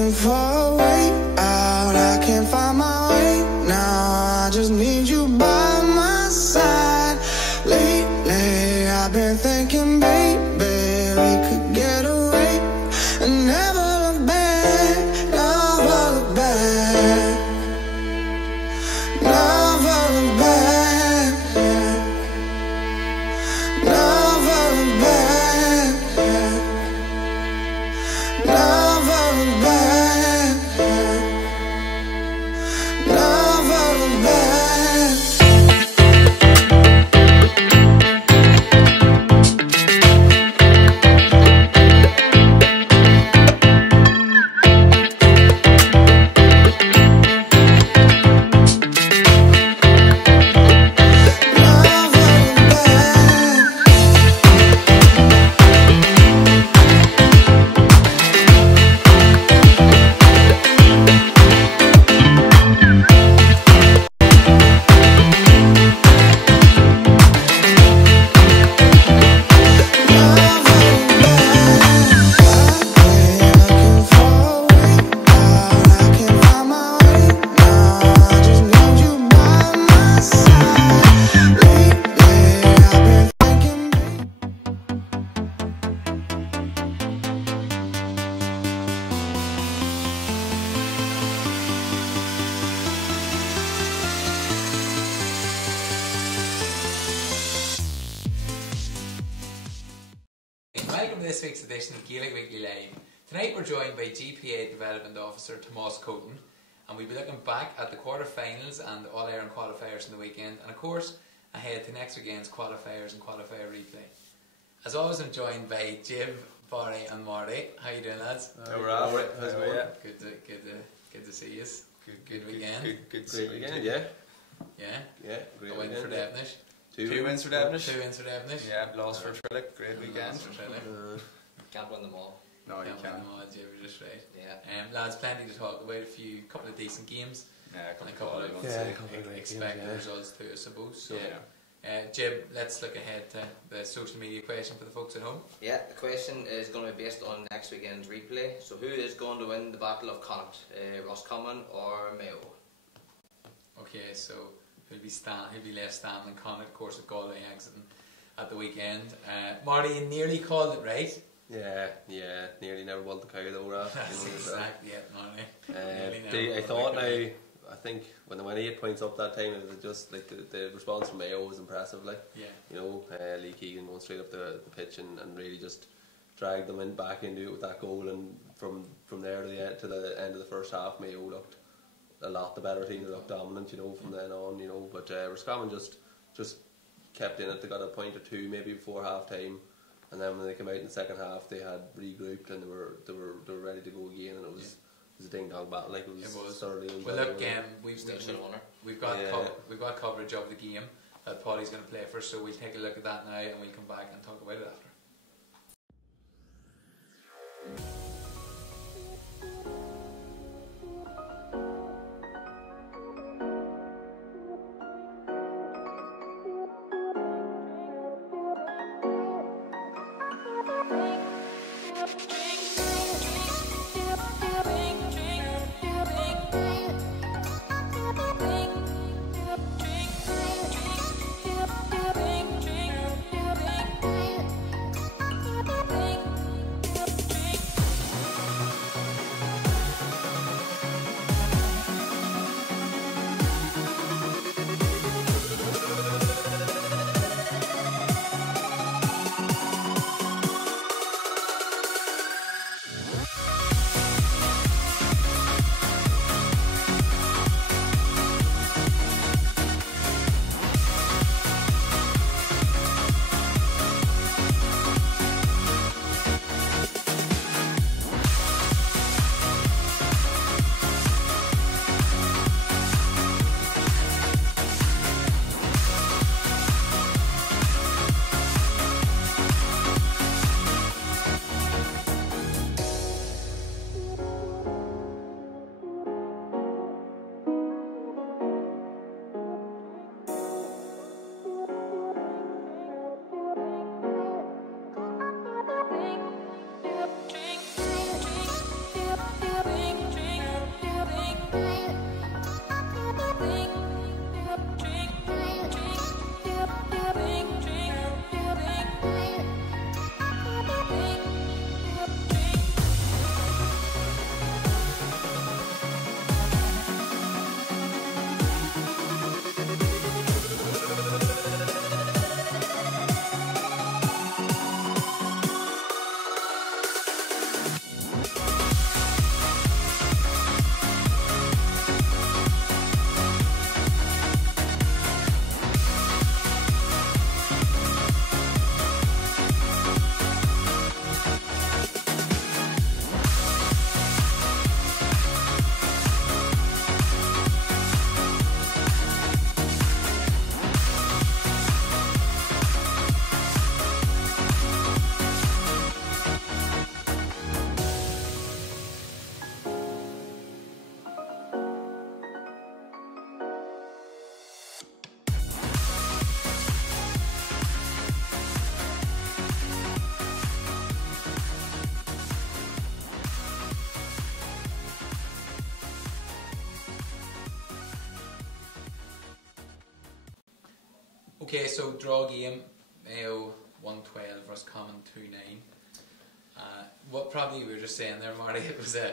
looking for a way out. I can't find my way now. I just need you by my side. Lately I've been thinking, baby, we could get away and never look back, never look back, never look back, never look back, never look back, never look back. Welcome to this week's edition of Gaelic Weekly Live. Tonight we're joined by GPA Development Officer Tomas Colton, and we'll be looking back at the quarter-finals and All-Ireland qualifiers in the weekend, and of course ahead to next weekend's qualifiers and qualifier replay. As always, I'm joined by Jib, Barry and Marty. How you doing, lads? Alright, how's it going? Good to see you. Good weekend. Good to see you again, yeah. Great win for Devonish. Two wins for Devonish. Yeah, lost for Trillick, great weekend. Can't win them all. No, you can't. Jib, you're just right. Yeah. Lads, plenty to talk about. Couple of decent games. Yeah, And a couple of expected results too, I suppose. So, Jib, let's look ahead to the social media question for the folks at home. Yeah, the question is going to be based on next weekend's replay. So who is going to win the Battle of Connacht? Roscommon or Mayo? Okay, so who'll be left standing? Connacht, of course, at Galway exiting at the weekend. Marty, you nearly called it right. Yeah, nearly never won the cow though, Ralph. That's exactly it, Marty. I thought now, I think when they went 8 points up that time, it was just like the response from Mayo was impressive. Like, you know, Lee Keegan going straight up the pitch and really just dragged them back into it with that goal. And from there to the end of the first half, Mayo looked a lot the better team. They looked dominant, you know, from then on, you know. But Roscommon just kept in it. They got a point or two maybe before half time. And then when they came out in the second half, they had regrouped and they were ready to go again, and it was a ding dong battle. Like it was thoroughly enjoyable. Well, look, we've got coverage of the game that Paulie's going to play for, so we'll take a look at that now, and we'll come back and talk about it after. Okay, so draw game, Mayo 112 versus Common 2-9. What probably we were just saying there, Marty, it was a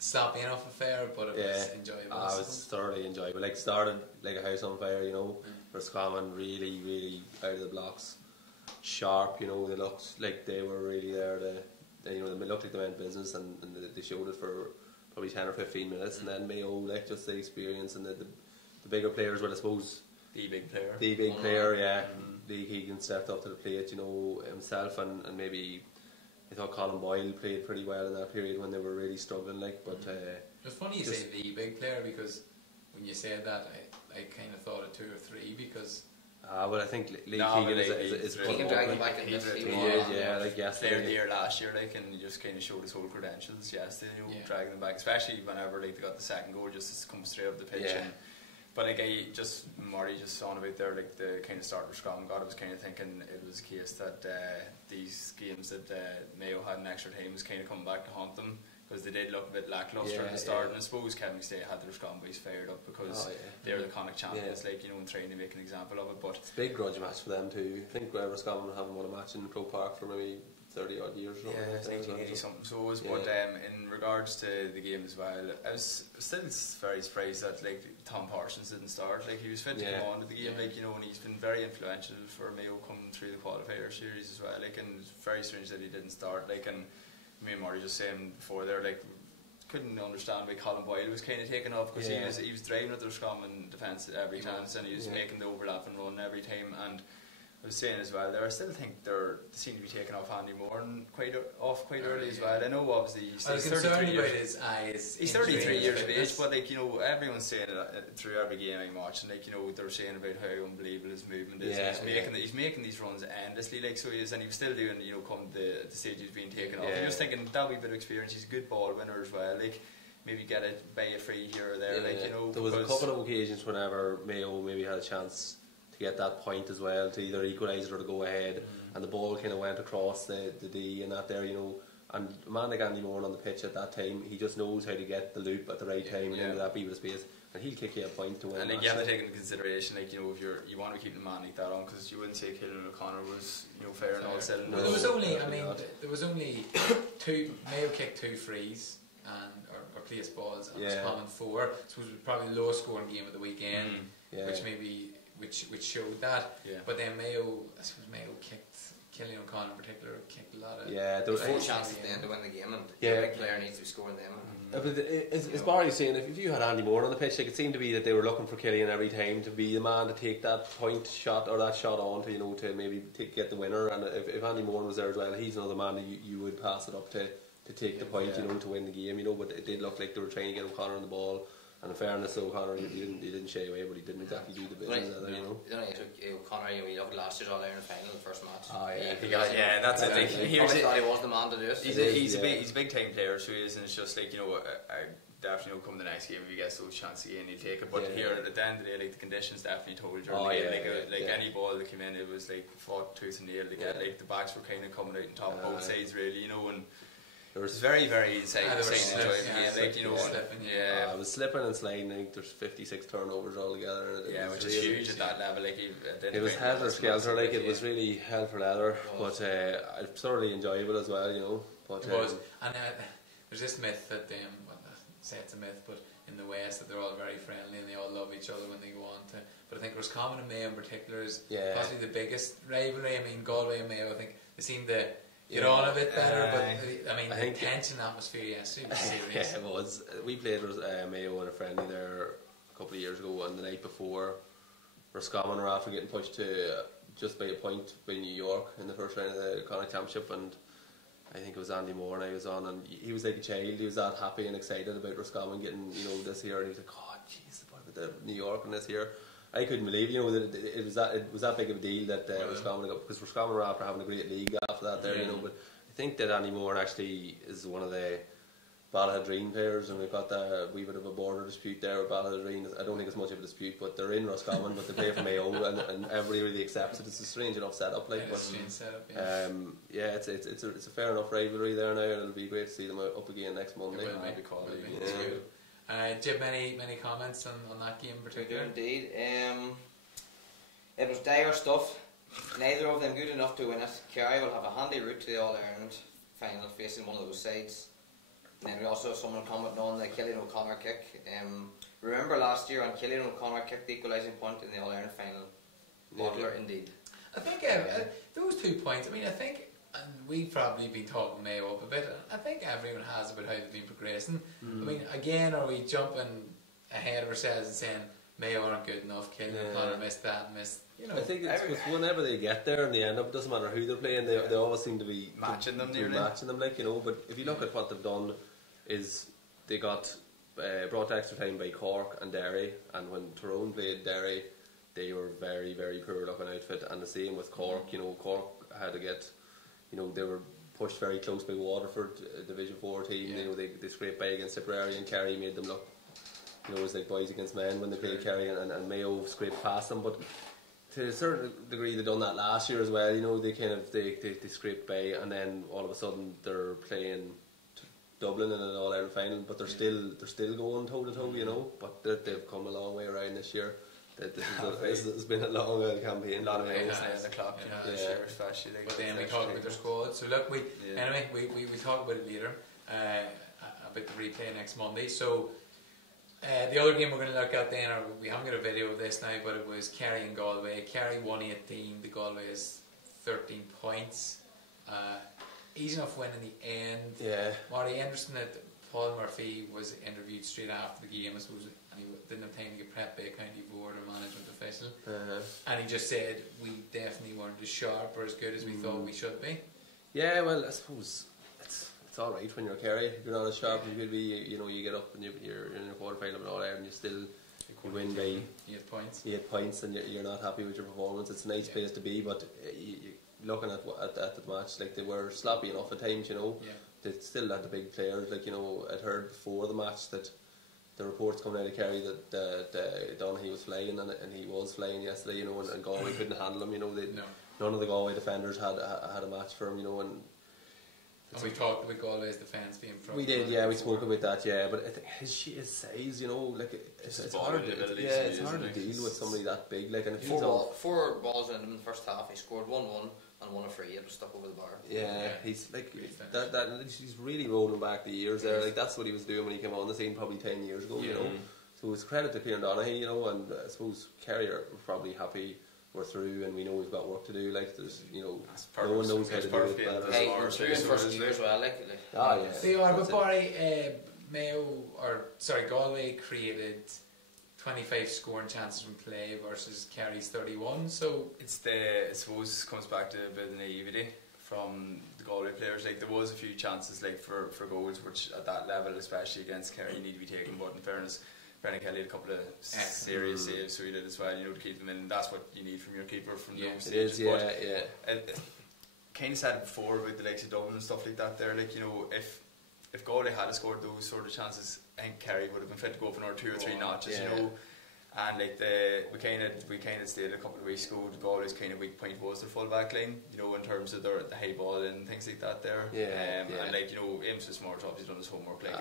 stopping off affair, but it was enjoyable. It was thoroughly enjoyable. Like, started like a house on fire, you know. Versus Common, really, really out of the blocks. Sharp, you know, they looked like they were really there. They looked like they meant business, and they showed it for probably 10 or 15 minutes. And then Mayo, like, just the experience and the bigger players, well, I suppose. The big player. Yeah. Lee Keegan stepped up to the plate, you know, himself, and maybe I thought Colin Boyle played pretty well in that period when they were really struggling, like, but it's funny you say the big player, because when you said that, I kind of thought of 2 or 3, because well, I think Lee Keegan is Keegan dragged him back in this team. Like yesterday. Player of the year last year, like, and he just kind of showed his whole credentials yesterday, you know, dragging them back, especially whenever like they got the second goal, just to come straight up the pitch. But like Marty just on about there, like the kind of start of scrum. God, I was kind of thinking it was a case that these games that Mayo had in extra time was kind of coming back to haunt them, because they did look a bit lacklustre at the start. And I suppose Kevin McStay had their scrum boys fired up because they're the Connacht champions, like, you know, and trying to make an example of it. But it's a big grudge match for them too. I think Roscommon haven't won a match in Pro Park for maybe 30 odd years or something. 1980 something. So it was. But in regards to the game as well, I was still very surprised that like Tom Parsons didn't start. Like, he was fit to come on to the game, like, you know, and he's been very influential for Mayo coming through the qualifier series as well. Like, and it's very strange that he didn't start. Like, and me and Marty just saying before there, like, couldn't understand why Colin Boyle was kind of taken off, because he was driving at their scrum and defence every chance, and he was making the overlap and run every time. And I was saying as well there, I still think they seem to be taking off Andy Moore and quite early as well. I know obviously he's 33 years. His eyes. He's 33 years of age, but like, you know, everyone's saying it through every game I'm watching. Like, you know, they're saying about how unbelievable his movement is. He's making these runs endlessly, like, so he is, and he was still doing, you know, come the stage he's being taken off. I'm just thinking that'll be a bit of experience. He's a good ball winner as well. Like, maybe get it by a free here or there. Like, you know, there was a couple of occasions whenever Mayo maybe had a chance to get that point as well, to either equalise or to go ahead, and the ball kind of went across the D and that there, you know. And a man like Andy Moore on the pitch at that time, he just knows how to get the loop at the right time and into that bit of space, and he'll kick you a point to win. And like, you have to take into consideration, like, you know, if you want to keep the man like that on, because you wouldn't say Killian O'Connor was, you know, fair and all cylinders. Well, there was only 2. Mayo kicked 2 frees or placed balls, and it was Common 4, so it was probably the lowest scoring game of the weekend, which showed that. But then Mayo kicked, Killian O'Connor in particular, kicked a lot of. There was 4 chances at the end to win the game, and every player needs to be scoring them. But it's Barry saying, if you had Andy Moore on the pitch, like, it seemed to be that they were looking for Killian every time to be the man to take that point shot or that shot on to, you know, to maybe get the winner. And if Andy Moore was there as well, he's another man that you would pass it up to take the point, you know, to win the game, you know. But it did look like they were trying to get O'Connor on the ball. And in fairness to O'Connor, he didn't shy away, but he didn't exactly do the business either, you know. O'Connor, you know, he looked last year's All-Ireland final, the first match. That's it. Like, he thought he was the man to do it. He's a big time player, so he is, and it's just like, you know, I definitely will come the next game if he gets those chances again, he'll take it. But here at the end of the day, like, the conditions definitely told you during the game. Any ball that came in, it was like fought tooth and nail to get. Like, the backs were kind of coming out on top of both sides, really, you know. And it was very, very exciting enjoying the game. Like, you know, it was slipping and sliding. I think there's 56 turnovers altogether. Which is huge at that level. Like, it was helter skelter. Like, it was really hell for leather, but thoroughly enjoyable as well, you know. But it was, and there's this myth that say it's a myth, but in the West that they're all very friendly and they all love each other when they go on to. But I think Roscommon and Mayo in particular is possibly the biggest rivalry. I mean, Galway and Mayo, I think they seem to get on a bit better, but I mean, the tension atmosphere yesterday was serious. It was. We played Mayo in a friendly there a couple of years ago, and the night before, Roscommon were after getting pushed to just by a point by New York in the first round of the Connacht Championship, and I think it was Andy Moore and I was on, and he was like a child. He was that happy and excited about Roscommon getting, you know, this year, and he was like, oh jeez, what about the New York and this year. I couldn't believe, you know, that it was that big of a deal that Roscommon got, because Roscommon were after having a great league after that there, you know. But I think that Andy Moore actually is one of the Ballahadreen players, and we've got a wee bit of a border dispute there with Ballahadreen. I don't think it's much of a dispute, but they're in Roscommon, but they play for Mayo, and everybody really accepts it. It's a strange enough setup, like. It's a strange setup, it's a fair enough rivalry there now, and it'll be great to see them up again next Monday. It will be quality. Do you have many comments on that game in particular? Indeed. It was dire stuff. Neither of them good enough to win it. Kerry will have a handy route to the All-Ireland final facing one of those sides. And then we also have someone commenting on the Killian O'Connor kick. Remember last year when Killian O'Connor kicked the equalising point in the All-Ireland final? Modeler indeed. I think those 2 points, I mean, I think, and we've probably been talking Mayo up a bit, I think everyone has about how they've been progressing. I mean, again, are we jumping ahead of ourselves and saying Mayo aren't good enough, Killian O'Connor missed that, missed, you know. I think it's whenever they get there and they end up, it doesn't matter who they're playing, they always seem to be matching them, like, you know. But if you look at what they've done, is they got brought to extra time by Cork and Derry, and when Tyrone played Derry, they were very, very poor looking outfit, and the same with Cork. You know, Cork had to get, you know, they were pushed very close by Waterford, Division 4 team. You know, they scraped by against Tipperary, and Kerry made them look, you know, it was like boys against men when they played Kerry, and Mayo scraped past them. But to a certain degree, they done that last year as well. You know, they kind of they scraped by, and then all of a sudden they're playing Dublin in an All-Ireland final, but they're still going toe to toe. You know, but they've come a long way around this year. This has been a long campaign. A lot of players on the clock, this year especially. But then we talked about their squad. So look, anyway, we talk about it later, about the replay next Monday. So the other game we're going to look at then, we haven't got a video of this now, but it was Kerry and Galway. Kerry won 18, the Galway is 13 points. Easy enough win in the end. Yeah. Marty, interesting that Paul Murphy was interviewed straight after the game, I suppose, and he didn't have time to get prepped by a county board or management official. And he just said, we definitely weren't as sharp or as good as we thought we should be. Yeah, well, I suppose it's alright when you're Kerry. If you're not as sharp as you could be, you know, you get up and you're in a quarter final of an All-Ireland, you win by 8 points and you're not happy with your performance. It's a nice place to be, but looking at the match, like, they were sloppy enough at times, you know. They still had the big players, like, you know. I'd heard before the match that the reports coming out of Kerry that Donaghy was flying, and he was flying yesterday, you know, and Galway couldn't handle him, you know. None of the Galway defenders had a match for him, you know. And we talked about Galway's defence being front. We did, we spoke about that, but I think his size, you know, like, it's hard to deal with somebody that big, like, and if four balls in him in the first half. He scored 1-1 and won a free. It was stuck over the bar. He's like he's really rolling back the years there. Like, that's what he was doing when he came on the scene probably 10 years ago, you know. So it's credit to Kieran Donaghy, you know, and I suppose Kerry are probably happy we're through and we know we've got work to do. Like, there's, you know, no one knows how to do it better. Hey, we're through in first year as well, like. They are, but Barry, Galway created 25 scoring chances from play versus Kerry's 31. So I suppose it comes back to a bit of naivety from the Galway players. Like, there was a few chances, like, for goals, which at that level, especially against Kerry, need to be taken. But in fairness, Brendan Kelly had a couple of serious saves, so he did as well, you know, to keep them in. And that's what you need from your keeper from those stages. Kind of said it before about the likes of Dublin and stuff like that. There, like, you know, if Galway had scored those sort of chances, I think Kerry would have been fit to go for another 2 or 3 notches, you know. And like we kind of stated a couple of weeks ago, Galway's kind of weak point was their full back line, you know, in terms of the high ball and things like that there. And like, you know, Ames was smart, obviously done his homework, like,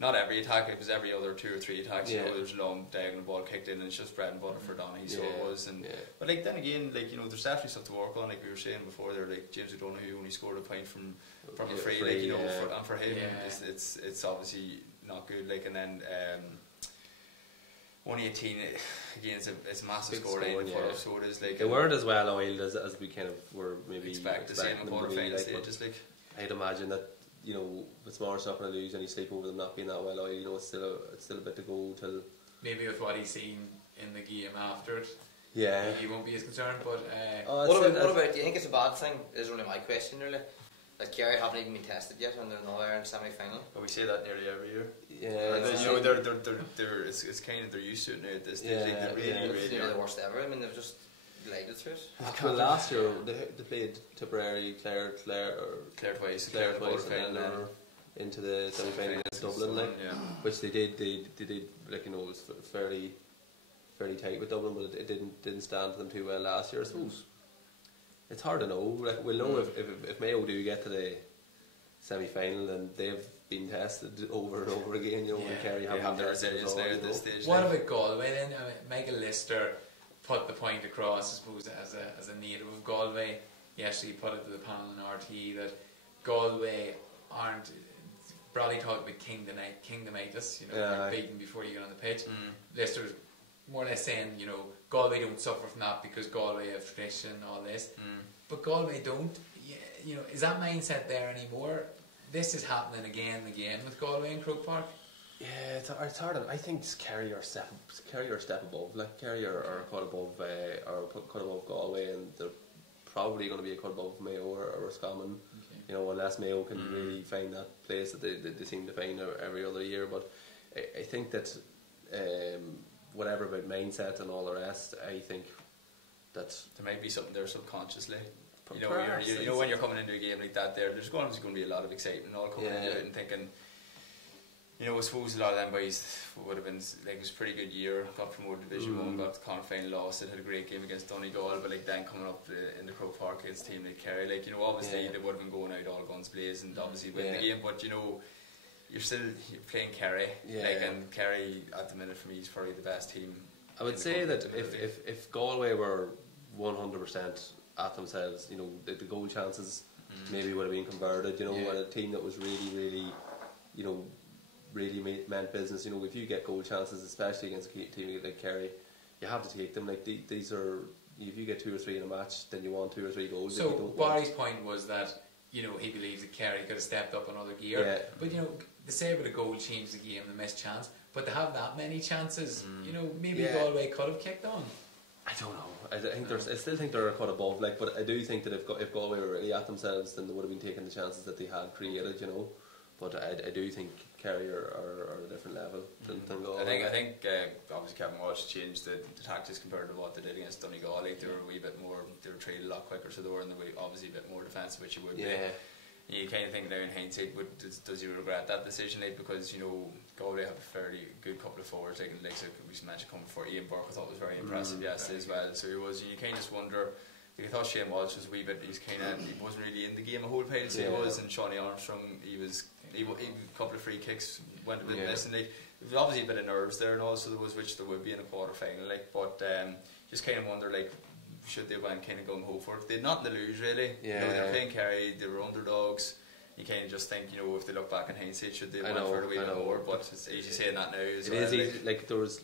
not every attack, it was every other 2 or 3 attacks, you know, there was a long diagonal ball kicked in and it's just bread and butter for Donaghy, so it was. But like, then again, like, you know, there's definitely stuff to work on, like we were saying before there, like James O'Donoghue only scored a point from a free, like, you know, and for him, it's obviously not good, like, and then 118 again, it's a massive score line for us, so it is like. They weren't as well oiled as we kind of were maybe expect the same in quarter-final stages, like. I'd imagine that, you know, if Smart's not going to lose any sleep over them not being that well oiled, you know, it's still a bit to go till. Maybe with what he's seen in the game after it, he won't be as concerned. But what about? Do you think it's a bad thing? Is only my question really. Like, Kerry haven't even been tested yet in the All-Ireland semi-final. But we say that nearly every year. You know, they're it's kind of, they're used to it now at this stage. Like, they're really the worst ever. I mean, they've just glided through it. Well, last year they played Tipperary, Clare twice, and then into the semi-final against Dublin, like, which they did. They did, like, you know, it was fairly tight with Dublin, but it didn't stand to them too well last year, I suppose. It's hard to know. Like, we'll know if Mayo do get to the semi-final, then they've been tested over and over again. You know, when Kerry haven't tested at this stage. What about Galway then? Michael Lister put the point across, I suppose, as a native of Galway. He actually put it to the panel in RTE that Galway aren't. Bradley talked about kingdomitis, like beaten before you get on the pitch. Leicester's more or less saying, Galway don't suffer from that because Galway have tradition and all this. But Galway don't. Is that mindset there anymore? This is happening again and again with Galway and Croke Park. Yeah, it's hard. I think Kerry are step above. Like Kerry are cut above Galway, and they're probably going to be a cut above Mayo or Roscommon. Okay. Unless Mayo can really find that place that they seem to find every other year. But I think that whatever about mindset and all the rest, I think that there might be something there subconsciously. When you're coming into a game like that, there's going to be a lot of excitement all coming into it and thinking. I suppose a lot of them boys would have been like, it was a pretty good year, got promoted Division 1, got the Connacht final, lost it, had a great game against Donegal, but then coming up in the Croke Park against a team like Kerry, obviously they would have been going out all guns blazing and obviously win the game, but you're playing Kerry, and Kerry at the minute for me is probably the best team. I would say that if Galway were 100% at themselves, the goal chances maybe would have been converted, and a team that was really, really, really meant business. If you get goal chances, especially against a team like Kerry, you have to take them. Like these are, if you get 2 or 3 in a match, then you want 2 or 3 goals. So Barry's point was that he believes that Kerry could have stepped up another gear. Yeah. But they say about a goal changed the game, the missed chance. But to have that many chances, maybe Galway could have kicked on. I don't know. I still think they're a cut above. But I do think that if Galway were really at themselves, then they would have been taking the chances that they had created. But I do think Kerry are a different level than Galway. I think obviously Kevin Walsh changed the tactics compared to what they did against Donegal. They were a wee bit more, they were treated a lot quicker, so they were obviously a bit more defensive, which you would be. You kind of think now in hindsight, does he regret that decision? Because Galway have a fairly good couple of forwards, like we mentioned coming before, Ian Burke I thought was very impressive yesterday as well. So you kind of just wonder. I thought Shane Walsh was a wee bit. He wasn't really in the game a whole pile. So he was, and Shawnee Armstrong. He a couple of free kicks went a bit missing. There was obviously a bit of nerves there, and also which there would be in a quarter final. But just kind of wonder should they have went kind of gung ho for it? They had nothing to lose really. They were playing Kerry. They were underdogs. You kind of just think if they look back in hindsight, should they have went for it a wee bit more? But it's easy saying that now. It is easy. There was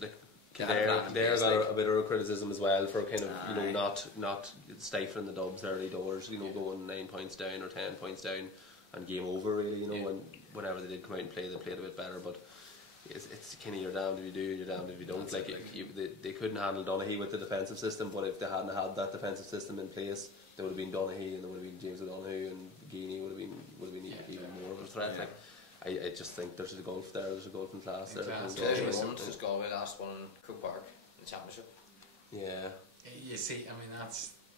There got a bit of criticism as well for kind of not stifling the Dubs early doors, going 9 points down or 10 points down and game over really. Whenever they did come out and play, they played a bit better. But it's kind of you're damned if you do, you're damned if you don't. They couldn't handle Donaghy with the defensive system, but if they hadn't had that defensive system in place, there would have been Donaghy and there would have been James O'Donoghue and Geaney would have been even more of a threat. I just think there's a gulf there. There's a gulf in class there. Since Galway last won Croke Park in the championship. Yeah. You see,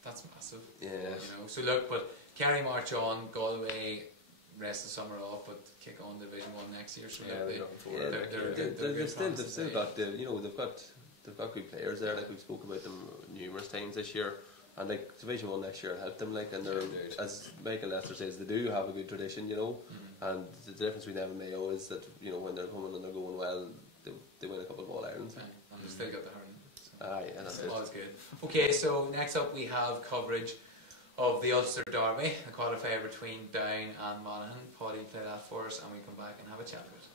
that's massive. Yeah. So look, but Kerry march on, Galway rest the summer off, but kick on Division 1 next year. So they've still got they've got good players there. We've spoken about them numerous times this year. And Division 1 next year will help them. And they're, as Michael Lester says, they do have a good tradition, And the difference between them and Mayo is that when they're coming and they're going well, they win a couple of All-Irelands. And they've still got the hurling. So that's it. Always good. Okay, so next up we have coverage of the Ulster Derby, the qualifier between Down and Monaghan. Paddy, play that for us, and we come back and have a chat about it.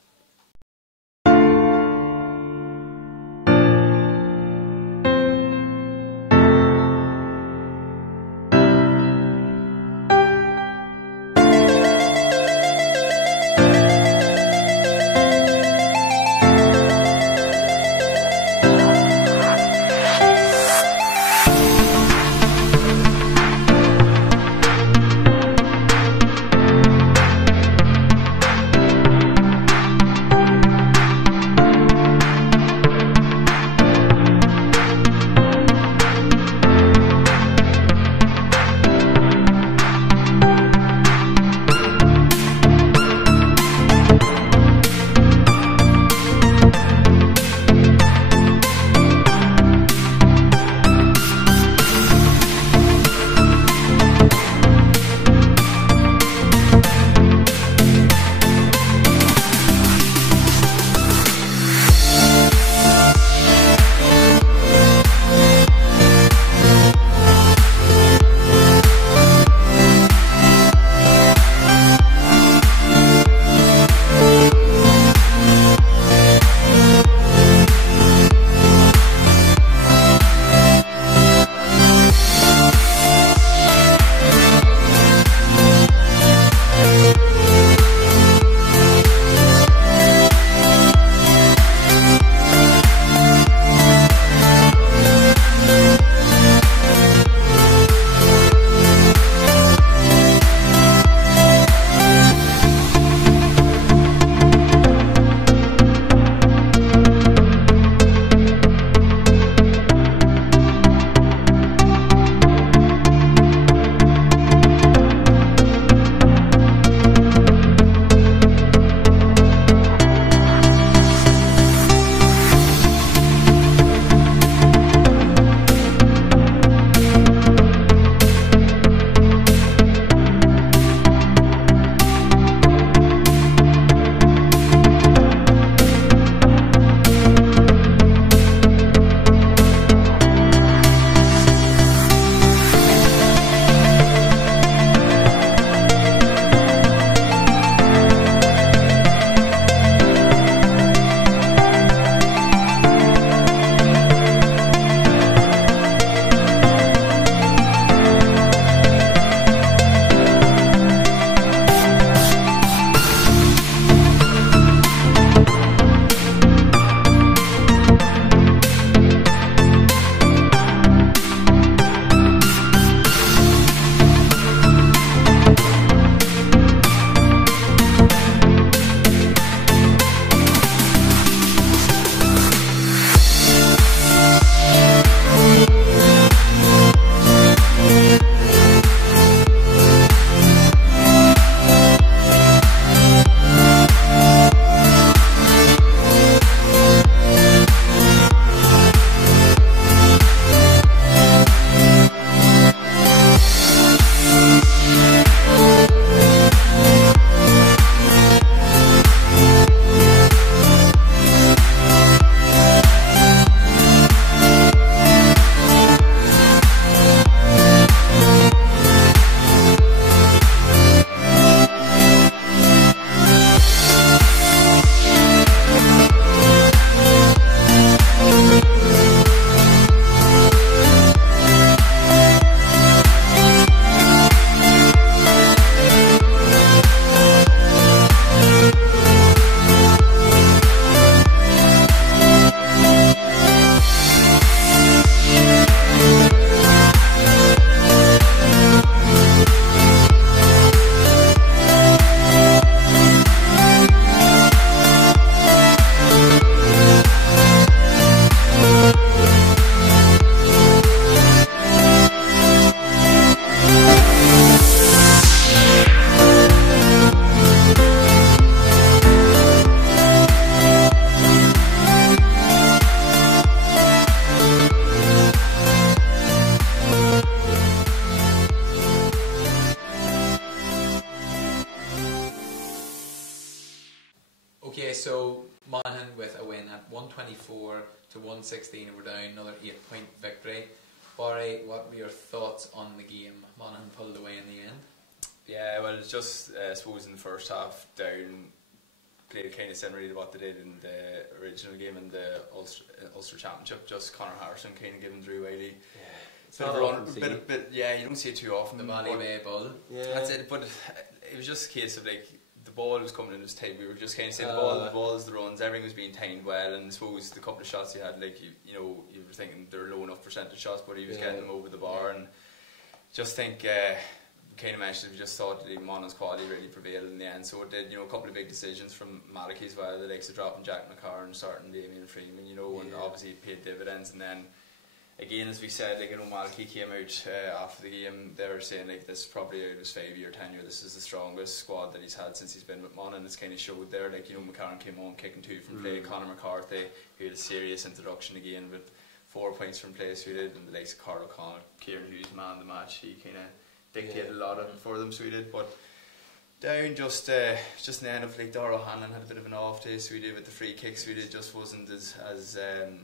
Okay, so Monaghan with a win at 124 to 116, and we're down another 8-point victory. Barry, what were your thoughts on the game? Monaghan pulled away in the end. Yeah, well, it's just I suppose in the first half, Down played kind of similar to what they did in the original game in the Ulster Championship. Just Conor Harrison kind of giving Drew Wiley. Yeah, you don't see it too often. The Ballyway ball. Yeah, that's it. But it was just a case of like the ball was coming in, it was tight. We were just kind of saying the balls, the runs, everything was being timed well. And I suppose the couple of shots he had, like you were thinking they're low enough percentage shots, but he was getting them over the bar. And just think. Kind of mentioned, we just thought that Monaghan's quality really prevailed in the end, so it did. A couple of big decisions from Malachy as well, the likes of dropping Jack McCarr and starting Damien Freeman, and obviously it paid dividends. And then again, as we said, like Malachy came out after the game, they were saying like this is probably out of his 5-year tenure, this is the strongest squad that he's had since he's been with Monaghan. It's kind of showed there, like McCarron came on kicking 2 from play, Conor McCarthy who had a serious introduction again with 4 points from play suited, and the likes of Carl O'Connell, Kieran Hughes, man of the match, he kind of dictated a lot of it for them, so he did. But Down just in the end of like Darragh Hanlon had a bit of an off day, so he did with the free kicks, so he did just wasn't as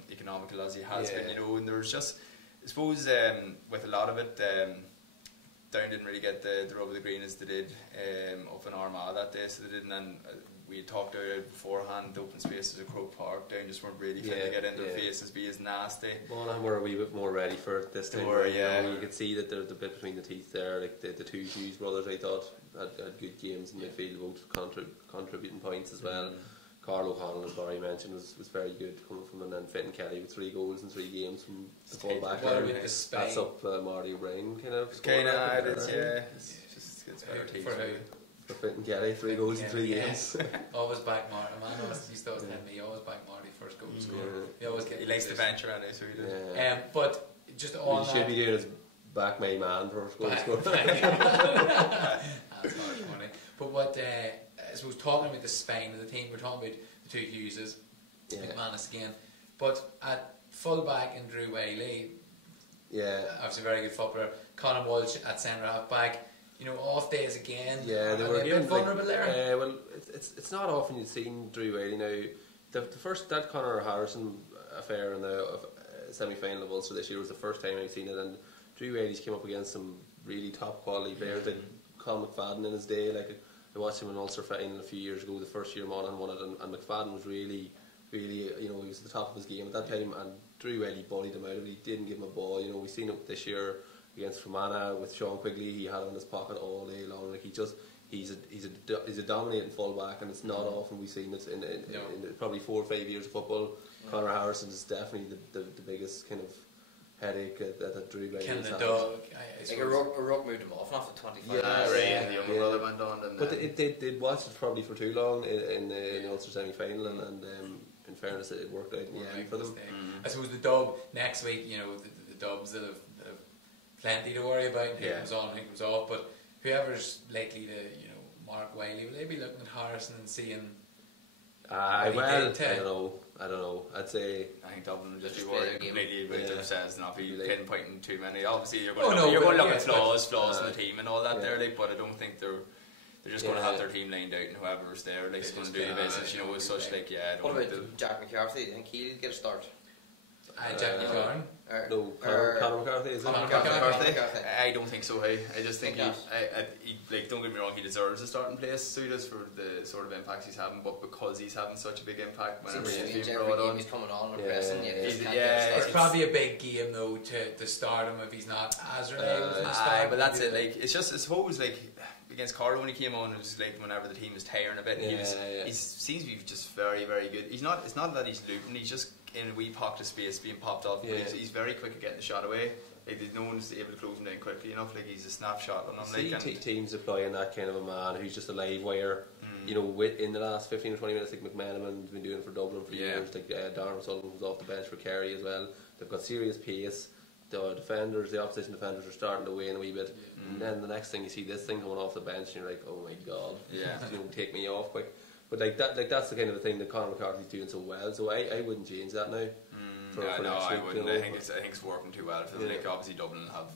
economical as he has been, and there was just, I suppose with a lot of it, Down didn't really get the rub of the green as they did up in Armagh that day, so they didn't. And we had talked about it beforehand, the open spaces of Croke Park, Down just weren't really fit to get into their faces, be as nasty. Monaghan were a wee bit more ready for it this time. You could see that there's a bit between the teeth there. Like the two Hughes brothers, I thought, had good games in midfield, both contributing points as well. Carl O'Connell, as Barry mentioned, was very good coming from, and then Fitton Kelly with 3 goals in 3 games from the full back line. That's up Marty O'Brien kind of. It's better team. For Fitton Kelly, 3 goals in 3 games. Always back Marty. Man, used to always tell me, always back Marty first goal scorer. He likes to venture at it, so he does. But just on he should be doing his back my man for first goal scorer. That's harsh money. But what I suppose talking about the spine of the team, we're talking about the 2 Hugheses, McManus again. But at full back in Drew Wiley, obviously a very good footballer. Conor Walsh at centre half back. Off days again. Yeah, they were vulnerable there. Well, it's not often you've seen Drew Wiley now. The first that Conor Harrison affair in the semi-final of Ulster this year was the first time I've seen it, and Drew Wiley's came up against some really top quality players like Colin McFadden in his day. Like I watched him in Ulster final a few years ago, the first year Monaghan won it, and McFadden was really, he was at the top of his game at that time, and Drew Wiley bullied him out of it. He didn't give him a ball. We've seen it this year against Fermanagh with Sean Quigley. He had him in his pocket all day long. Like he's a dominating fullback, and it's not often we've seen it in probably 4 or 5 years of football. Conor Harrison is definitely the biggest kind of headache that Drew Wiley has had. Like a rug moved him off after 25 the younger brother went on. But they'd watched it probably for too long in the Ulster semi-final, and in fairness, it worked out in the end for them. I suppose the dub next week, the dubs that have plenty to worry about, and who comes on and who comes off, but whoever's likely to, mark Wiley, will they be looking at Harrison and seeing? I don't know. I'd say I think Dublin will just be worried completely about themselves and not be pinpointing too many. Obviously, you're going to look at flaws in the team and all that there, but I don't think they're just going to have their team lined out, and whoever's there, is going to do the business. As such, what about Jack McCarthy? Do you think he'll get a start? Jack McCarron? No, Conor McCarthy, is it? McCarthy? I don't think so. I just think he don't get me wrong, he deserves a starting place, so he does, for the sort of impacts he's having, but because he's having such a big impact whenever he's being brought on. He's coming on and pressing, it's probably a big game though to start him if he's not as reliable from the start. But that's it, it's just, I suppose, against Carlo when he came on, it was whenever the team was tiring a bit, he seems to be just very, very good. It's not that he's looping, he's just in a wee pocket of space being popped off, but he's very quick at getting the shot away. No one's able to close him down quickly enough. He's a snapshot on him. Teams deploying that kind of a man who's just a live wire. In the last 15 or 20 minutes, like McManaman's been doing it for Dublin for years. Like Darren Sullivan was off the bench for Kerry as well. They've got serious pace. The opposition defenders are starting to wane a wee bit, and then the next thing you see this thing coming off the bench, and you're like, oh my god, take me off quick. But that's the kind of a thing that Conor McCarthy's doing so well. So I wouldn't change that now. I wouldn't. I think it's working too well for them. Obviously Dublin have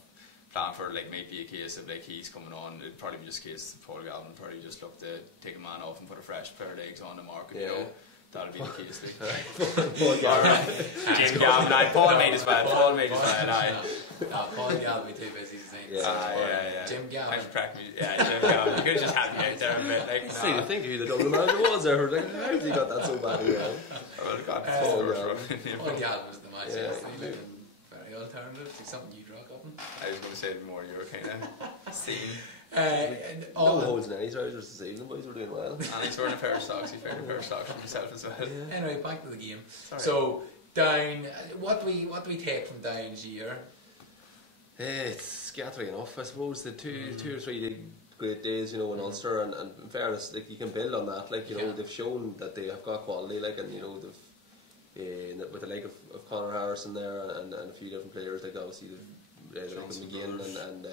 plan for like might be a case of like he's coming on. It'd probably be just a case of Paul Galvin probably just look to take a man off and put a fresh pair of legs on the market. You know, that'll be the case. Jim Galvin, Paul made as well. Paul made as well. Paul Galvin be too busy to think. Jim Galvin. Jim Galvin. You could just have me out there a bit. Like, see, to think who the Dublin manager was there. Like, how did he got that so bad again? Well, God, Paul Galvin was the match yesterday. Very alternative. It's something you draw up in. I was going to say more your kind of scene. No holds in any trousers this evening, boys. We're doing well. And he's wearing a pair of socks. He found a pair of socks for himself as well. Anyway, back to the game. Sorry. So Down, what do we take from Down's year? It's scattering enough, I suppose. The two or three great days, you know, in Ulster, and in fairness, like, you can build on that. Like, you know, they've shown that they have got quality, like, and you know, they've with the like of Conor Harrison there and a few different players, like obviously the McGinn and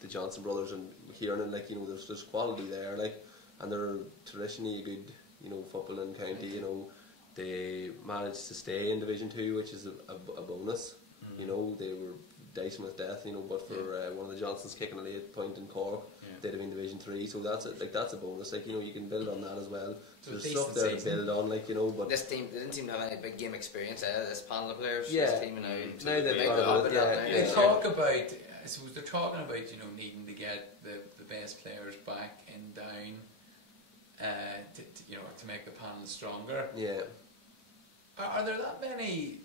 the Johnson brothers and Kieran, like, you know, there's quality there, like, and they're traditionally a good, you know, footballing county. You know, they managed to stay in Division 2, which is a bonus. You know, they were dicing with death, you know, but for one of the Johnsons kicking a late point in Cork, they'd have been Division 3, so that's a bonus. Like, you know, you can build on that as well. So there's stuff there to build on, like, you know. But this team, they didn't seem to have any big game experience out of this panel of players. Yeah, this team now they've got it. They talk about, I suppose they're talking about, you know, needing to get the best players back in Down, you know, to make the panel stronger. Yeah. Are there that many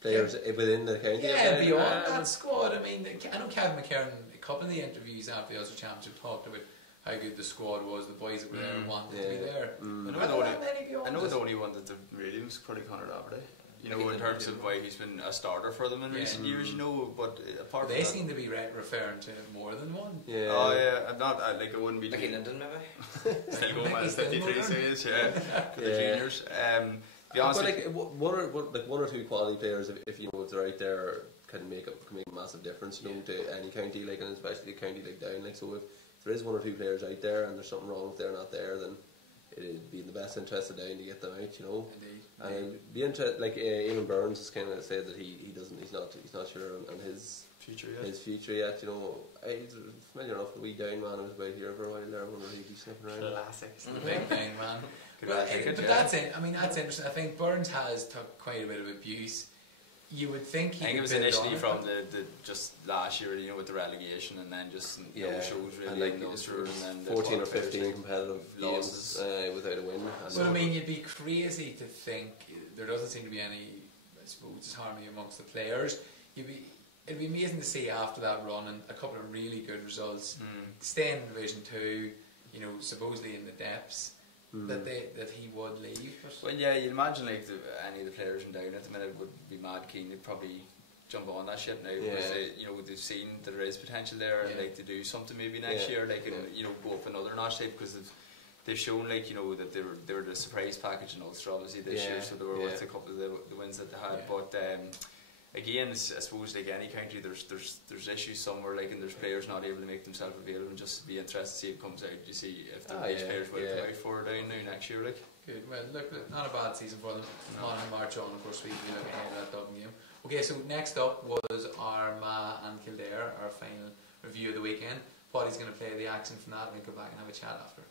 players within the county? Yeah, beyond that squad. I mean, I know Kevin McKernan, a couple of the interviews after the Ulster Championship, talked about how good the squad was, the boys that were there wanted to be there. I know the only one that they've really was probably Conor Laverty. You know, in terms of why he's been a starter for them in recent years, you know, but apart from they that, seem to be referring to more than one. Yeah. Oh yeah, I'm not like I wouldn't be. Mickey Linden maybe. Still going by 53 says, for the juniors. Be honest, but like one or two quality players, if you know, if they're out there, can make a massive difference, you know, to any county, like, and especially a county like Down. Like, so if there is one or two players out there and there's something wrong if they're not there, then it'd be in the best interest of Down to get them out, you know. Indeed. And it'd be interesting. Like, Eamon Burns has kind of said that he's not sure on his future yet. You know, he's familiar enough with the wee Down man who was about here for a while there. I wonder if he'd be sniffing around. Classics. The big Down man. But that's it. I mean, that's interesting. I think Burns has took quite a bit of abuse. You would think he. I think it was initially from the just last year, you know, with the relegation, and then just no shows really, and like and then 14 or 15 competitive losses without a win. But I mean, you'd be crazy to think there doesn't seem to be any, I suppose, harmony amongst the players. It'd be amazing to see after that run and a couple of really good results, staying in Division 2, you know, supposedly in the depths. That he would leave. Well, yeah, you'd imagine like any of the players in Down at the minute would be mad keen. They'd probably jump on that ship now because they, you know, they've seen that there is potential there and like to do something maybe next year, like, and you know, go up another notch because they've shown, like, you know, that they were the surprise package in Ulster obviously this year, so they were worth a couple of the wins that they had. But again, I suppose like any country, there's issues somewhere, like, and there's players not able to make themselves available, and just be interested to see if it comes out. You see if the players will come out for Down now next year, like. Good. Well, look, not a bad season for them. On March on, of course, we look ahead at that Dublin game. Okay, so next up was Armagh and Kildare, our final review of the weekend. Paddy's going to play the accent from that, and we'll come back and have a chat after.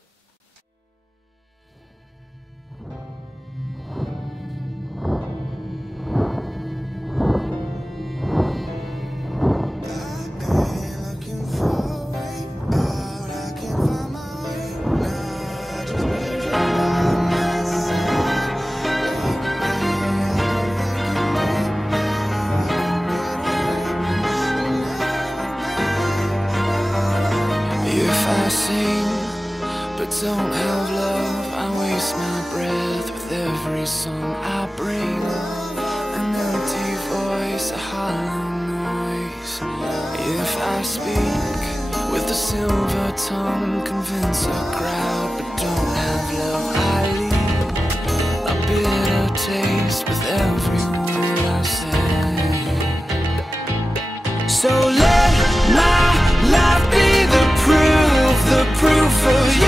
Don't have love, I waste my breath with every song I bring. An empty voice, a hollow noise. If I speak with a silver tongue, convince a crowd, but don't have love, I leave a bitter taste with every word I say. So let my life be the proof of your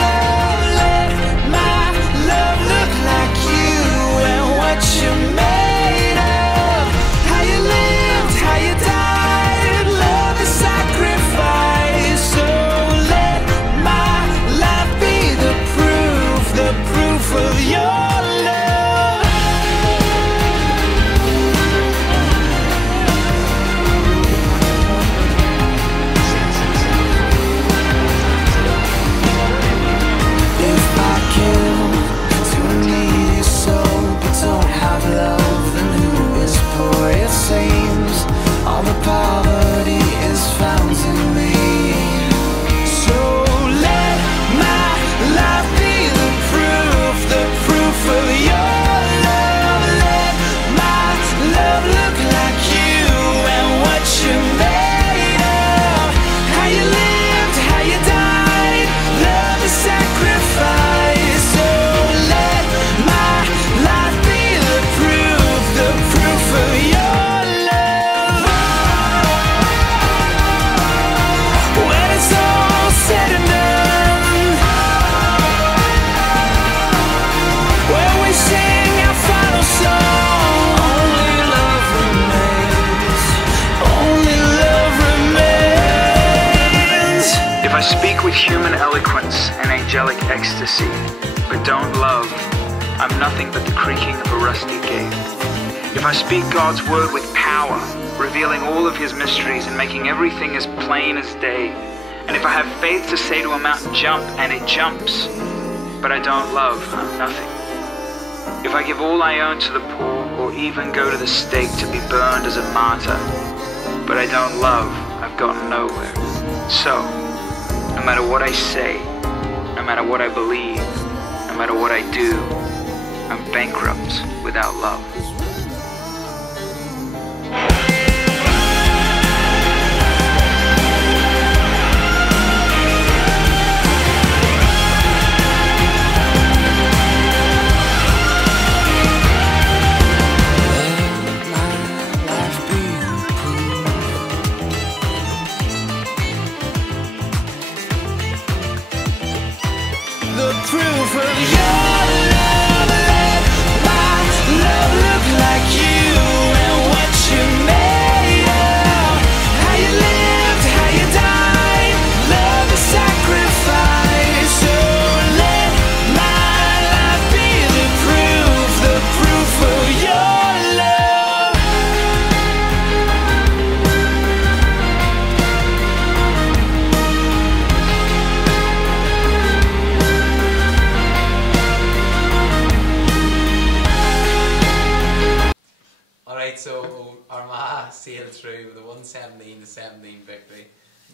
love. Let my love look like you and what you're made of. How you lived, how you died, speak with human eloquence and angelic ecstasy, but don't love, I'm nothing but the creaking of a rusty gate. If I speak God's word with power, revealing all of his mysteries and making everything as plain as day, and if I have faith to say to a mountain, jump, and it jumps, but I don't love, I'm nothing. If I give all I own to the poor, or even go to the stake to be burned as a martyr, but I don't love, I've gotten nowhere. So, no matter what I say, no matter what I believe, no matter what I do, I'm bankrupt without love. The proof of your love, let my love look like you and what you made of. How you lived, how you died, love is sacrifice. So let my life be the proof of your love. Alright, so Armagh sailed through with a 117-17 victory.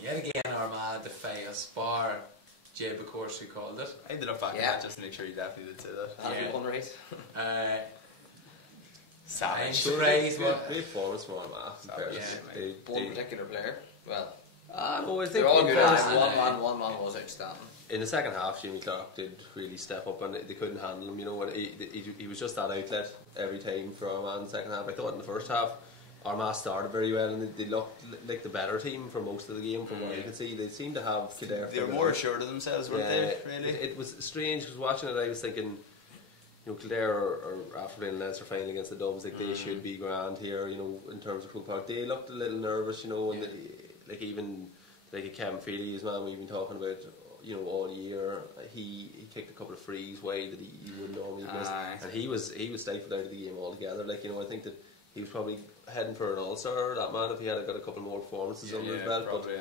Yet again, Armagh defy us, bar Jib, of course, who called it. I ended up back in that just to make sure you definitely did say that. And one race. Savage. I'm praise what Great performance from Armagh. Yeah. One particular player. Well, No, I think they're all in good. fairness, One man was outstanding. in the second half, Jimmy Clark did really step up, and they couldn't handle him. You know, and he was just that outlet every time for Armagh in the second half. I thought in the first half, Armagh started very well, and they looked like the better team for most of the game. From what you could see, they seemed to have Kildare. They were more assured of themselves, weren't they? Really, it was strange because watching it, I was thinking, you know, Kildare or after playing Leinster final against the Dubs, like they should be grand here. You know, in terms of Croke Park, they looked a little nervous. You know, and like even like a Kevin Feely, his man we've been talking about, you know, all year. He kicked a couple of frees wide that he wouldn't normally miss, and he was stifled out of the game altogether. Like, you know, I think that he was probably heading for an All-Star, that man, if he had got a couple more performances under his belt. Probably,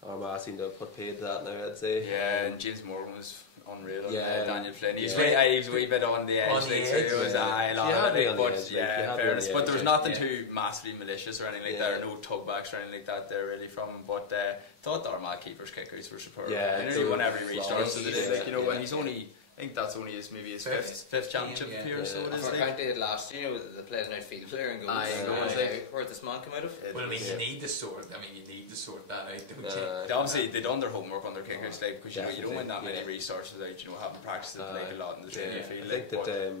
but Armagh seemed to have put paid to that now, I'd say. Yeah, and James Morgan was unreal. Yeah, Daniel Flynn. He was a wee bit on the edge. On the edge, so it was a lot of it. But yeah, fairness. But there was nothing too massively malicious or anything like that, or no tugbacks or anything like that there really from him. But thought the Armagh keeper's kickers were superb. Yeah, he nearly won every restart. So flawless. like, you know, when he's only, I think that's only his fifth championship here. So it is. For County did last year, you know, the players an outfield player and goals. Where'd this man come out of? Well, I mean, you need to sort. I mean, you need to sort that out, don't you? They obviously they done their homework on their kickers, like, because you know you don't win that many restarts without, you know, having practiced it like a lot in the training field. I think that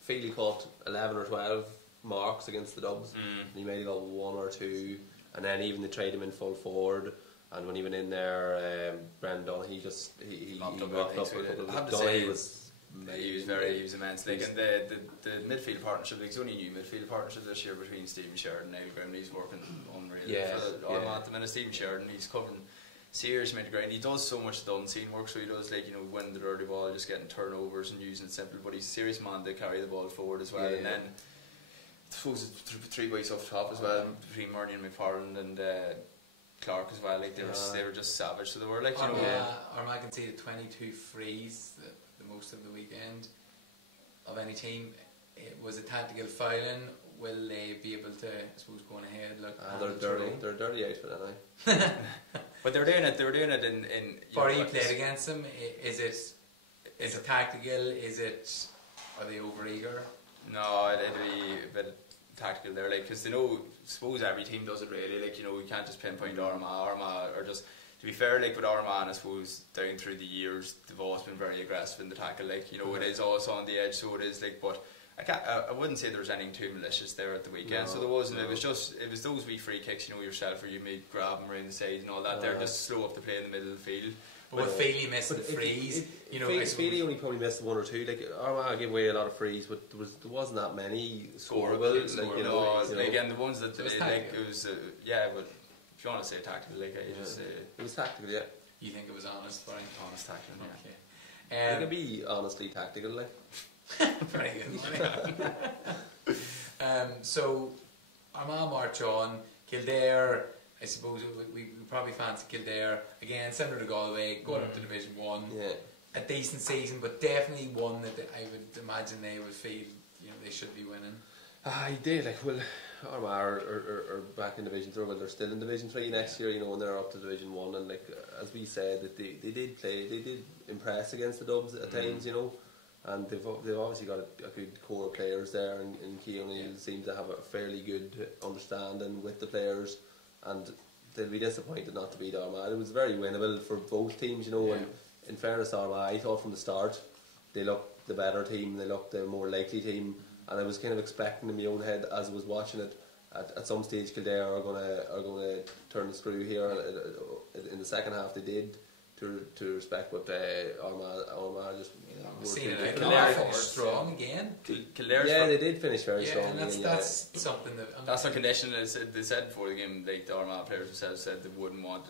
Feely caught 11 or 12 marks against the Dubs, and he maybe got one or two, and then even they tried him in full forward. And when he went in there, Brendan Donaghy he mopped up a couple of Donaghy was immense. Like, and the midfield partnership, like, it's only a new midfield partnership this year between Stephen Sheridan and Niall Graham. He's working unreal for Armagh at the minute. Stephen Sheridan, he's covering serious amount of ground. He does so much the unseen work, so he does, like, you know, win the dirty ball, just getting turnovers and using it simple, but he's a serious man to carry the ball forward as well. And then I suppose it's three boys off top as well, between Murray and McFarland and Clark as well. Like, they were just savage. So they were, like, you know, Armagh conceded 22 frees, the most of the weekend of any team. It was a tactical fouling. Will they be able to, I suppose, going ahead? Look, they're dirty out for that now. But they were doing it in Before you played against them, is it tactical? Are they overeager? No, it'd be a bit tactical there, like, because they know, suppose every team does it really, like, you know, we can't just pinpoint Armagh, or just, to be fair, like, with Armagh, I suppose, down through the years, they've always been very aggressive in the tackle, like, you know, it is also on the edge, so it is, like, but I wouldn't say there was anything too malicious there at the weekend, so there wasn't. It was those wee free kicks, you know, yourself, or you may grab them around the sides and all that. There, just slow up the play in the middle of the field. But with Feely missing frees, you know, Feely only probably missed one or two. Like, Armagh gave away a lot of frees, but there wasn't that many scoreable. Like, you know, again, the ones that it was, like, it was, but if you want to say tactical, like, it was tactical, yeah. You think it was honest, Brian? Honest tackling, yeah. Okay. It can be honestly tactical, like. Very good. So Armagh march on. Kildare, I suppose we probably fancy Kildare again, similar to Galway, going up to Division 1. Yeah. A decent season, but definitely one that I would imagine they would feel, you know, they should be winning. I did, like, well, Armagh are back in Division 3, well, they're still in Division 3 next year, you know, and they're up to Division 1, and like, as we said, that they did impress against the Dubs at times, you know, and they've obviously got a good core of players there, and Keane O'Neill seems to have a fairly good understanding with the players, and they'll be disappointed not to beat Armagh. It was very winnable for both teams, you know, and in fairness to Armagh, I thought from the start they looked the better team, they looked the more likely team, and I was kind of expecting in my own head as I was watching it, at some stage Kildare are gonna turn the screw here. In the second half they did, to respect what Armagh just seen it. Kildare finished strong again. Yeah, they did finish very strong. And that's something that that's a condition. They said before the game, like the Armagh players themselves said they wouldn't want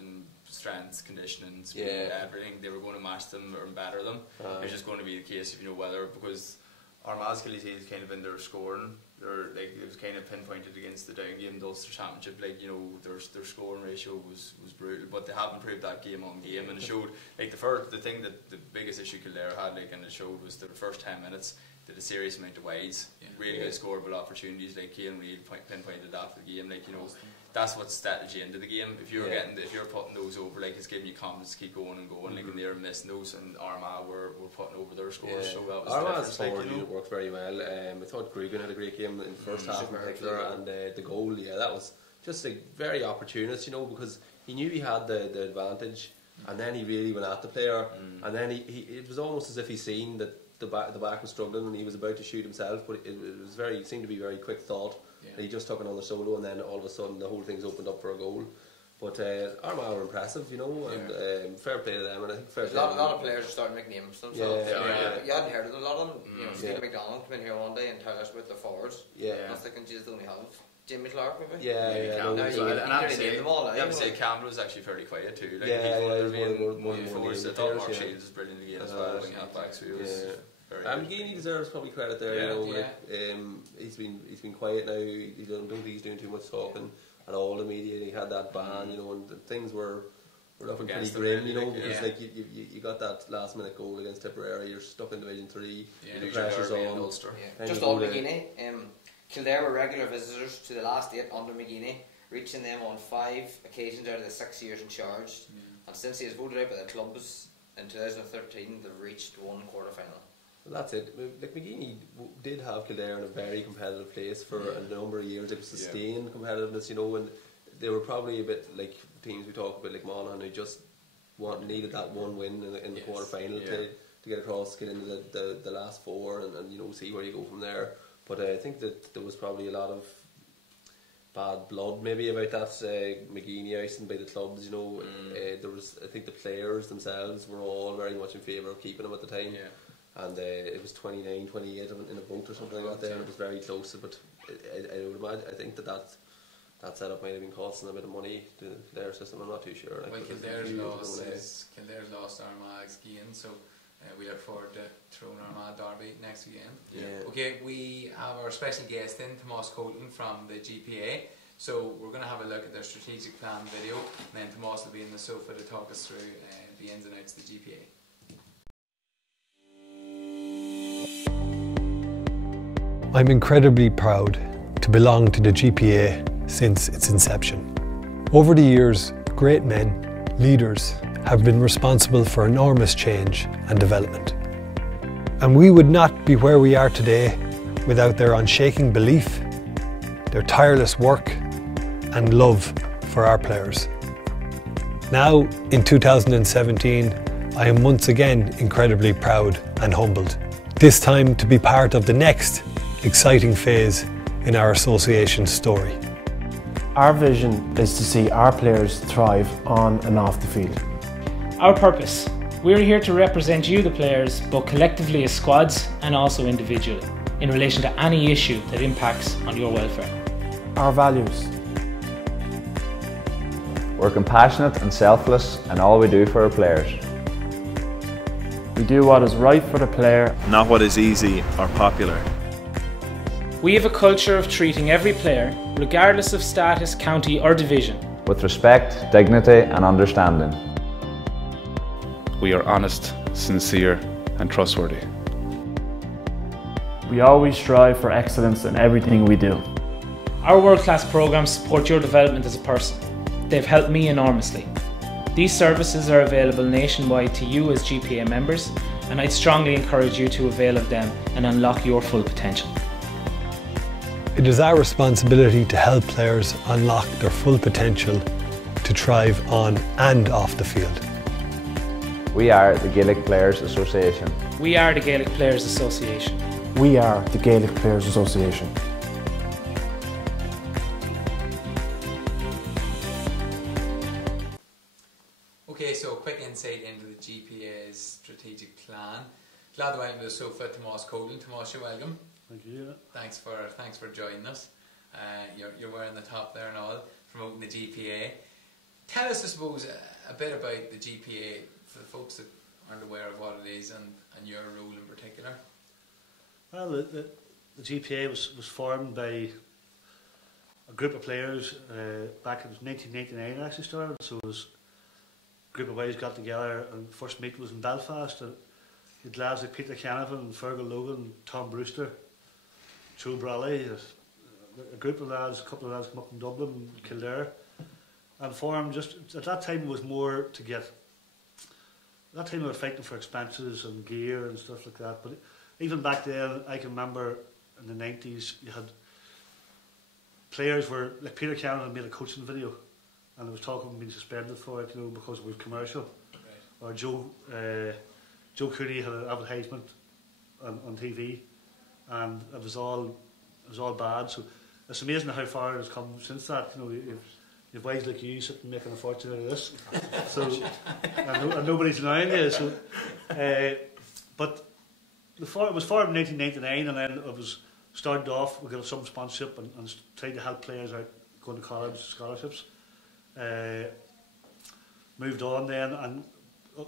strength, conditioning, speed, everything. They were going to match them or better them. It's just going to be the case of, you know, whether, because Armagh's Achilles heel is kind of in their scoring. They're like, it was kind of pinpointed against the down game, the Ulster Championship. Like, you know, their scoring ratio was brutal, but they have improved that game on game, and it showed. Like the thing that the biggest issue Kildare had, like, and it showed, was the first 10 minutes. Did a serious amount of wides, really good scoreable opportunities. Like Keane really pinpointed that for the game. Like, you know, that's what's strategy into the game. If you're if you're putting those over, like, it's giving you confidence to keep going and going. Like, and they're missing those, and Armagh were putting over their scores. So that was Armagh's forward unit worked very well. I thought Gregan had a great game in the first half in particular, and the goal, that was just like very opportunist, you know, because he knew he had the advantage, and then he really went at the player, and then it was almost as if he seen that the back was struggling and he was about to shoot himself, but it seemed to be very quick thought. And he just took another solo, and then all of a sudden the whole thing's opened up for a goal. But Armagh were impressive, you know, and fair play to them. And I think a lot of players are starting to make names for themselves. You hadn't heard of a lot of them. You know, Stephen McDonald came in here one day and told us about the forwards. I was thinking, geez, they only have Jimmy Clark, maybe. And I have to say Campbell was actually fairly quiet too. Like, he's one of the main forwards. I thought Mark Shields was brilliant again as well, when half back. So he was. McGeaney deserves probably credit there. You know, he's been quiet now. He don't think he's doing too much talking at all in the media. He had that ban, you know, and things were looking pretty grim, you know, because like you got that last minute goal against Tipperary. You're stuck in Division 3. The pressure's on. Just on McGeaney, Kildare were regular visitors to the last 8 under McGeaney, reaching them on 5 occasions out of the 6 years in charge. And since he was voted out by the clubs in 2013, they've reached 1 quarter-final. Well, that's it. Like, McGeaney did have Kildare in a very competitive place for a number of years. It was sustained competitiveness, you know, and they were probably a bit like teams we talk about, like Monaghan, who just needed that one win in the quarter final to get across, get into the last 4, and you know, see where you go from there. But I think that there was probably a lot of bad blood maybe about that McGeaney ousting by the clubs, you know. There was, I think the players themselves were all very much in favour of keeping him at the time. And it was 29-28 in a vote or something like that there, and it was very close. But I would imagine, I think that setup might have been costing a bit of money to their system. I'm not too sure. Well, Kildare's lost Armagh's gain, so we look forward to throwing Armagh Derby next weekend. Okay, we have our special guest in, Tomas Colton from the GPA. So we're going to have a look at their strategic plan video, and then Tomas will be in the sofa to talk us through the ins and outs of the GPA. I'm incredibly proud to belong to the GPA since its inception. Over the years, great men, leaders, have been responsible for enormous change and development. And we would not be where we are today without their unshaking belief, their tireless work, and love for our players. Now, in 2017, I am once again incredibly proud and humbled. This time to be part of the next exciting phase in our association's story. Our vision is to see our players thrive on and off the field. Our purpose: we're here to represent you, the players, both collectively as squads and also individually, in relation to any issue that impacts on your welfare. Our values: We're compassionate and selfless in all we do for our players. We do what is right for the player, not what is easy or popular. We have a culture of treating every player, regardless of status, county or division, with respect, dignity and understanding. We are honest, sincere and trustworthy. we always strive for excellence in everything we do. Our world-class programs support your development as a person. They've helped me enormously. These services are available nationwide to you as GPA members, and I'd strongly encourage you to avail of them and unlock your full potential. It is our responsibility to help players unlock their full potential to thrive on and off the field. We are the Gaelic Players Association. We are the Gaelic Players Association. We are the Gaelic Players Association. Okay, so a quick insight into the GPA's strategic plan. Glad to welcome to the sofa Tomas Colton. Tomas, you're welcome. Thank you. Thanks for joining us. You're wearing the top there and all, promoting the GPA. Tell us, I suppose, a bit about the GPA for the folks that aren't aware of what it is and your role in particular. Well, the GPA was formed by a group of players back in 1999 actually started, so it was a group of guys got together and the first meet was in Belfast and you had lads like Peter Canavan, Fergal Logan, Tom Brewster, Joe Brawley, a group of lads, a couple of lads come up from Dublin, Kildare, and formed just, at that time it was more to get, at that time we were fighting for expenses and gear and stuff like that, but even back then I can remember in the 90s you had players were, like Peter Canavan made a coaching video and there was talk of being suspended for it, you know, because it was commercial. Right. Or Joe Cooney had an advertisement on TV, and it was all bad. So it's amazing how far it has come since that. You know, you've guys like you sitting making a fortune out of this. So and nobody's denying you. So, but it was formed in 1999, and then it was started off. We got some sponsorship and tried to help players out going to college scholarships. Moved on then, and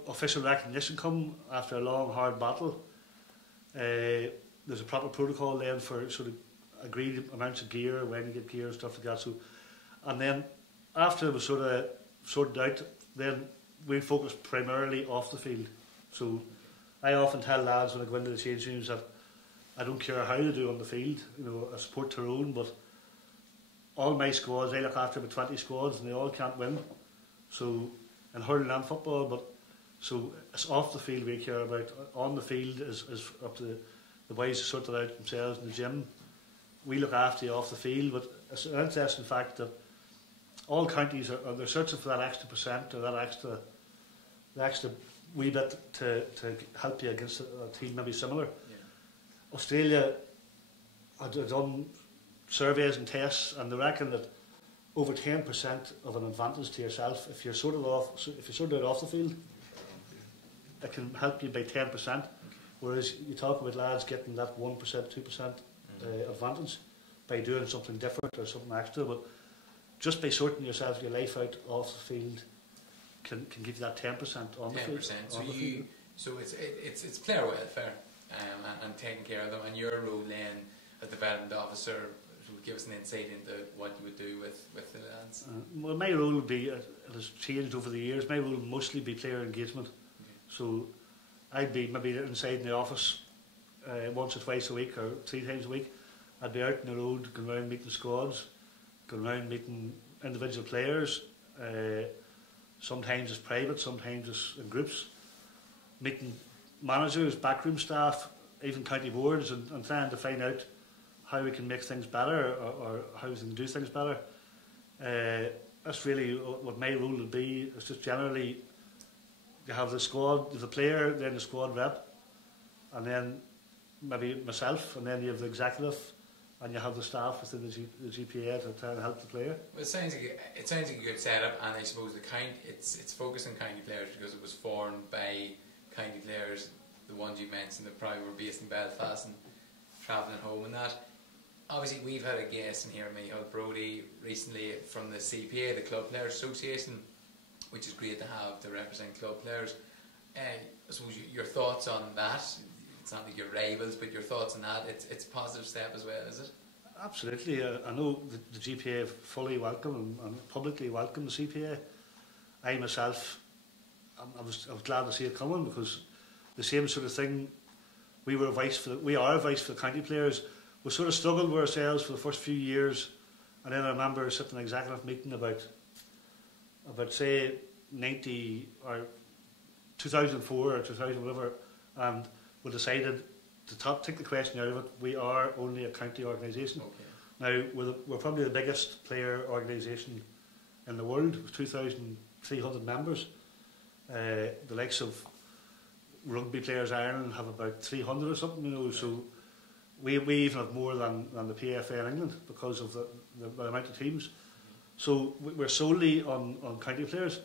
official recognition come after a long hard battle. There's a proper protocol then for sort of agreed amounts of gear, when you get gear and stuff like that. So, and then after it was sort of sorted out, then we focused primarily off the field. So I often tell lads when I go into the change rooms that I don't care how they do on the field, you know, I support Tyrone, but all my squads, I look after about 20 squads and they all can't win. So, in hurling and football, but so it's off the field we care about. On the field is up to the boys to sort it out themselves in the gym. We look after you off the field, but it's an interesting fact that all counties they're searching for that extra percent or that extra wee bit to help you against a team maybe similar. Yeah. Australia had done surveys and tests, and they reckon that over 10% of an advantage to yourself if you're sorted off the field, it can help you by 10%. Whereas you talk about lads getting that 1%, 2% advantage by doing something different or something extra, but just by sorting yourself your life out off the field can give you that 10% on the field. 10%. So it's player welfare and taking care of them, and your role then as development officer would give us an insight into what you would do with the lads. Well, my role would be, it has changed over the years, my role would mostly be player engagement. Okay. So I'd be maybe inside in the office once or twice a week or 3 times a week. I'd be out on the road, going around meeting squads, going around meeting individual players. Sometimes it's private, sometimes it's in groups. Meeting managers, backroom staff, even county boards, and trying to find out how we can make things better or how we can do things better. That's really what my role would be. It's just generally you have the squad, the player, then the squad rep, and then maybe myself, and then you have the executive, and you have the staff within the GPA to try and help the player. Well, it sounds like a good setup, and I suppose it's focused on county players because it was formed by county players. The ones you mentioned that probably were based in Belfast and travelling home and that. Obviously, we've had a guest in here, Michael Brody, recently from the CPA, the Club Players Association. which is great to have to represent club players. I suppose your thoughts on that? It's not like you're rivals, but your thoughts on that? It's a positive step as well, is it? Absolutely. I know the GPA fully welcome and publicly welcome the CPA. I myself, I was glad to see it coming, because the same sort of thing. We are advice for the county players. We sort of struggled with ourselves for the first few years, and then I remember sitting in an executive meeting about say 90 or 2004 or 2000 whatever, and we decided to take the question out of it. We are only a county organisation. Okay. Now we're probably the biggest player organisation in the world, with 2,300 members. The likes of Rugby Players Ireland have about 300 or something, you know. So we even have more than the PFA in England because of the amount of teams. So we're solely on county players.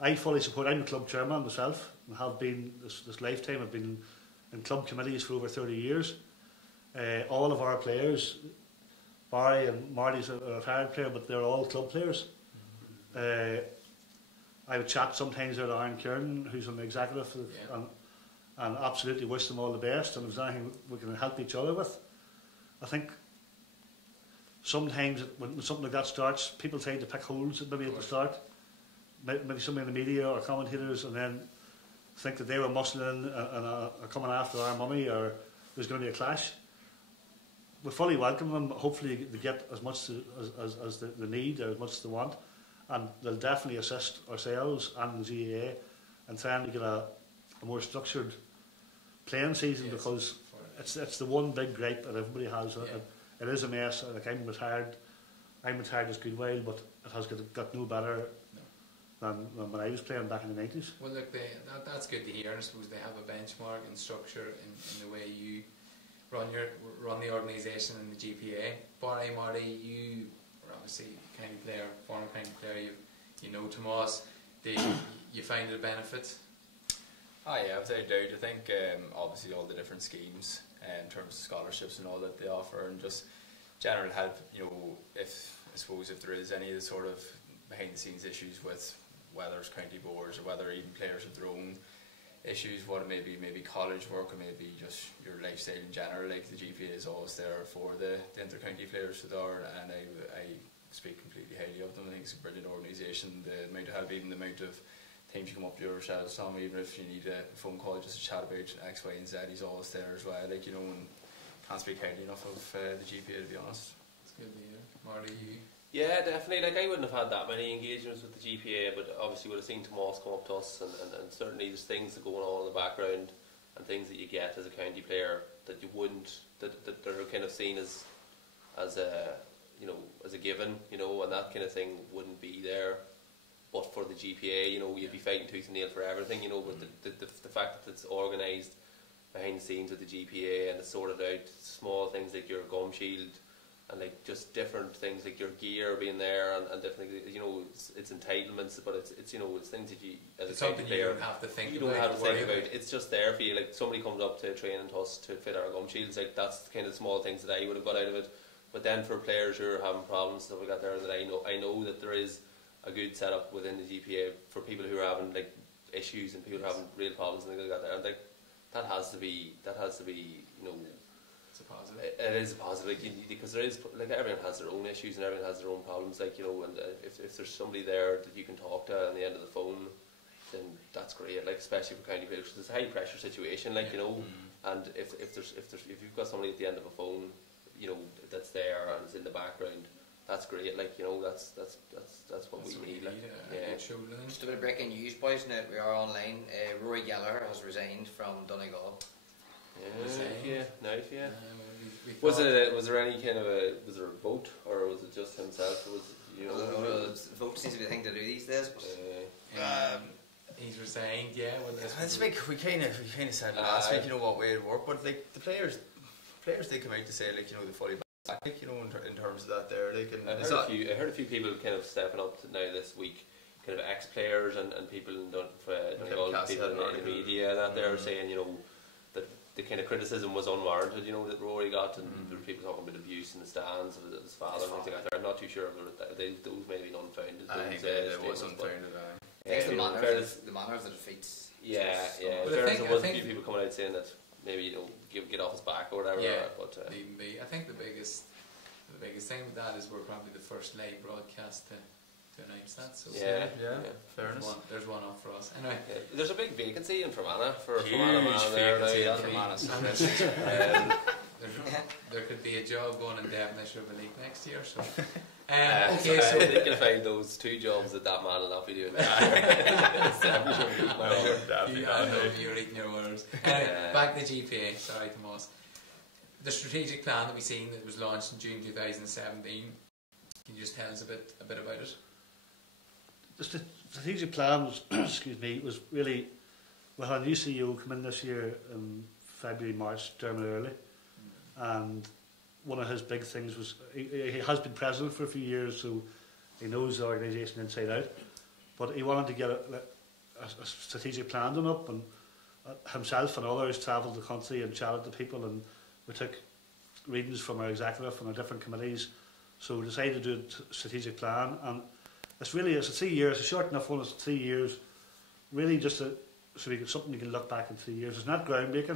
I fully support. I'm a club chairman myself, and have been this lifetime. I've been in club committees for over 30 years. All of our players, Barry and Marty's a retired player, but they're all club players. I would chat sometimes with Aaron Kieran, who's on the executive, and absolutely wish them all the best. And if there's anything we can help each other with, I think sometimes when something like that starts, people try to pick holes maybe at the start. Maybe somebody in the media or commentators, and then think that they were muscling and are coming after our money, or there's going to be a clash. We fully welcome them. Hopefully they get as much as they need, or as much as they want, and they'll definitely assist ourselves and the GAA in trying to get a more structured playing season, because it's the one big gripe that everybody has. It is a mess. Like I'm retired this good while, but it has got no better than when I was playing back in the 90s. Well, look, that's good to hear. I suppose they have a benchmark and structure in the way you run the organisation in the GPA. Barry, Marty, you are obviously a county player, former county player. You know Tomas. You find it a benefit? Oh yeah, without a doubt. I think obviously all the different schemes in terms of scholarships and all that they offer, and just general help. You know, if there is any of the sort of behind the scenes issues with whether it's county boards or whether even players have their own issues, what it may be, maybe college work or maybe just your lifestyle in general, like the GPA is always there for the inter-county players that are, and I speak completely highly of them. I think it's a brilliant organisation. The amount of help, even the amount of times you come up to yourselves, Tom, even if you need a phone call just to chat about X, Y and Z, he's always there as well, like, you know, and can't speak highly enough of the GPA, to be honest. It's good to hear. Marty, you? Yeah, definitely. Like, I wouldn't have had that many engagements with the GPA, but obviously would have seen Tomas come up to us, and certainly there's things that are going on in the background and things that you get as a county player that you wouldn't, that are kind of seen as a, you know, as a given, you know, and that kind of thing wouldn't be there. But for the GPA, you know, you'd be fighting tooth and nail for everything, you know. But the fact that it's organised behind the scenes with the GPA and it's sorted out, small things like your gum shield, and like just different things like your gear being there, and different, you know, it's entitlements, but it's you know, it's things that you as a county player you don't have to think you about. don't have to think about. It's just there for you. Like somebody comes up to training to us to fit our gum shields, like that's the kind of small things that I would have got out of it. But then for players who are having problems, stuff like that, there that I know that there is a good setup within the GPA for people who are having like issues and people who are having real problems and things like that there. And like that has to be you know. It's a positive. It is a positive, like, because there is, like, everyone has their own issues and everyone has their own problems, like, you know, and if there's somebody there that you can talk to on the end of the phone, then that's great, like, especially for county players, because it's a high pressure situation, like, you know, and if you've got somebody at the end of a phone, you know, that's there and it's in the background, that's great, like, you know, that's what we need, like, yeah. Just a bit of breaking news, boys, now we are online. Rory Gallagher has resigned from Donegal. Nice. Was there any kind of was there a vote, or was it just himself? Or was it, you know? No, vote seems to be the thing to do these days. But he's resigned, yeah. Well, this week we kind of said last week, you know, what way it worked, but like the players they come out to say, like, you know, the fully back, like, you know, in terms of that there, like, and I heard a few people kind of stepping up now this week, kind of ex-players and people in Donegal, people in the media that they're saying, you know, that the kind of criticism was unwarranted, you know, that Rory got, and there were people talking about abuse in the stands of his father and things like that. I'm not too sure if those may have been unfounded. I think there was unfounded. It's the manner of the defeats. Yeah. But There was a few people coming out saying that maybe get off his back or whatever. Yeah, but even me. I think the biggest thing with that is we're probably the first live broadcast to announce that. So fairness. There's one up for us. Anyway, there's a big vacancy in Fermanagh for Huge Fermanagh there vacancy. There could be a job going in Devonish River League next year. So, okay, so they can find those 2 jobs that man will not be doing. You're eating your words. Back to GPA. Sorry, Tomas. The strategic plan that we've seen that was launched in June 2017. Can you just tell us a bit about it? The strategic plan was, was really, we had a new CEO come in this year in February, March, Dermot Early, and one of his big things was, he has been president for a few years, so he knows the organisation inside out, but he wanted to get a strategic plan done up, and himself and others travelled the country and chatted to people, and we took readings from our executive and our different committees, so we decided to do a strategic plan, and it's a 3 years, a short enough one, it's 3 years, really just so we get something you can look back in 3 years. It's not groundbreaking,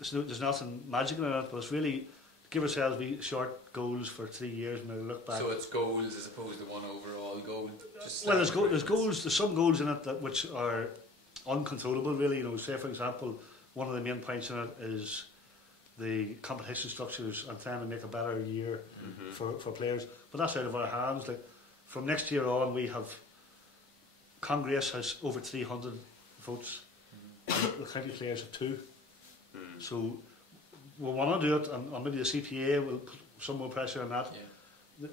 there's nothing magical in it, but it's really to give ourselves short goals for 3 years and we look back. So it's goals as opposed to one overall goal? There's some goals in it which are uncontrollable really, say for example, one of the main points in it is the competition structures and trying to make a better year for players, but that's out of our hands. Like from next year on, we have Congress has over 300 votes, and the county players have 2. So we want to do it, and maybe the CPA will put some more pressure on that.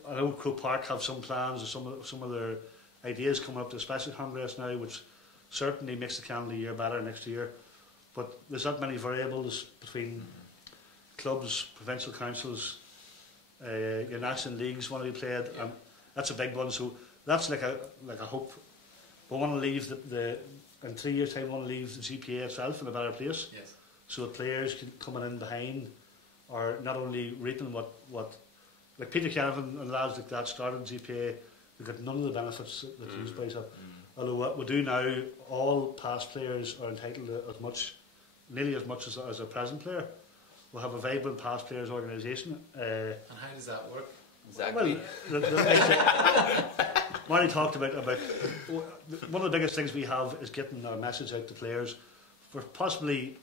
I know Croke Park have some plans or some of their ideas coming up to a special Congress now, which certainly makes the calendar year better next year. But there's that many variables between clubs, provincial councils, your national leagues want to be played, and that's a big one. So that's like a hope. We want to leave in 3 years' time. We want to leave the GPA itself in a better place. Yes. So the players coming in behind are not only reaping what like Peter Canavan and lads like that started GPA, they got none of the benefits that these guys have. Although what we do now, all past players are entitled to nearly as much as a present player. We have a vibrant past players organisation. And how does that work? Exactly. Well, Marty talked about one of the biggest things we have is getting our message out to players. For possibly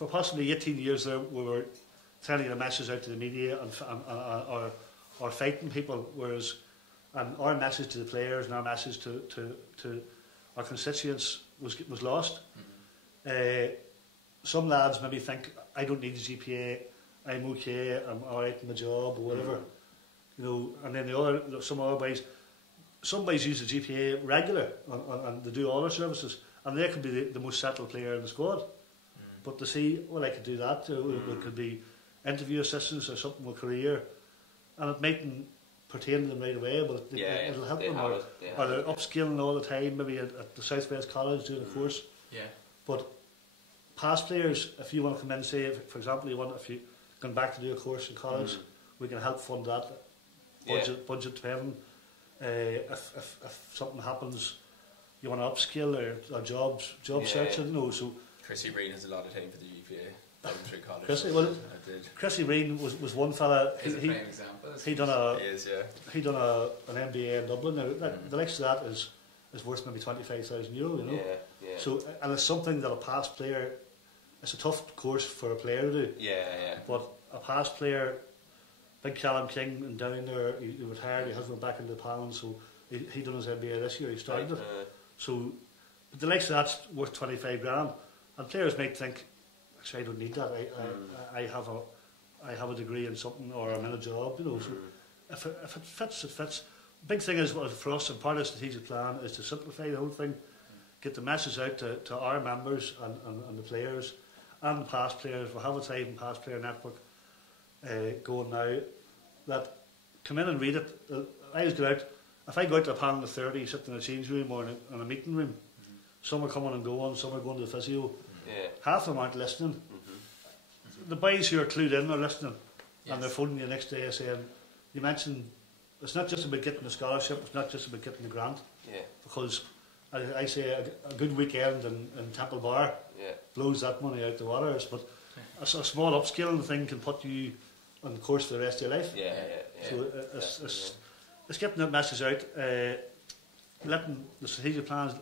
18 years there, we were trying to get a message out to the media or fighting people, and our message to the players and our message to our constituents was lost. Some lads maybe think, I don't need the GPA, I'm okay, I'm alright in my job or whatever. And then some other boys use the GPA regular and they do all their services, and they could be the most settled player in the squad. But to see, I could do that, it could be interview assistants or something with career, and it mightn't pertain to them right away, but it'll help them, or they're upskilling all the time, maybe at the South West College doing a course. But past players, if you want to come in and say, for example, if you're going back to do a course in college, we can help fund that, budget driven. If something happens, you want to upskill or job searching, so Chrissy Breen has a lot of time for the GPA. Through college. Chrissy Breen was one fella. He done an MBA in Dublin. Now, the likes of that is worth maybe €25,000. So, and it's something that a past player. It's a tough course for a player to do. But a past player, Big Callum King and down there, he retired. He hasn't went back into the panel, so he done his MBA this year. He started it. So the likes of that's worth $25,000, and players might think, actually, I don't need that. I have a degree in something, or I'm in a job. So if it fits, it fits. Big thing is for us, and part of the strategic plan is to simplify the whole thing, get the message out to our members and the players and the past players. We'll have a thriving past player network going now that come in and read it. I just go out. If I go out to a panel of 30, sitting in a change room or in a meeting room, some are coming and going, some are going to the physio. Half of them aren't listening. The boys who are clued in are listening, and they're phoning you the next day saying, you mentioned it's not just about getting the scholarship, it's not just about getting the grant. because I say a good weekend in Temple Bar blows that money out the water. But a small upscaling thing can put you on the course for the rest of your life. So it's getting that message out, letting the strategic plans.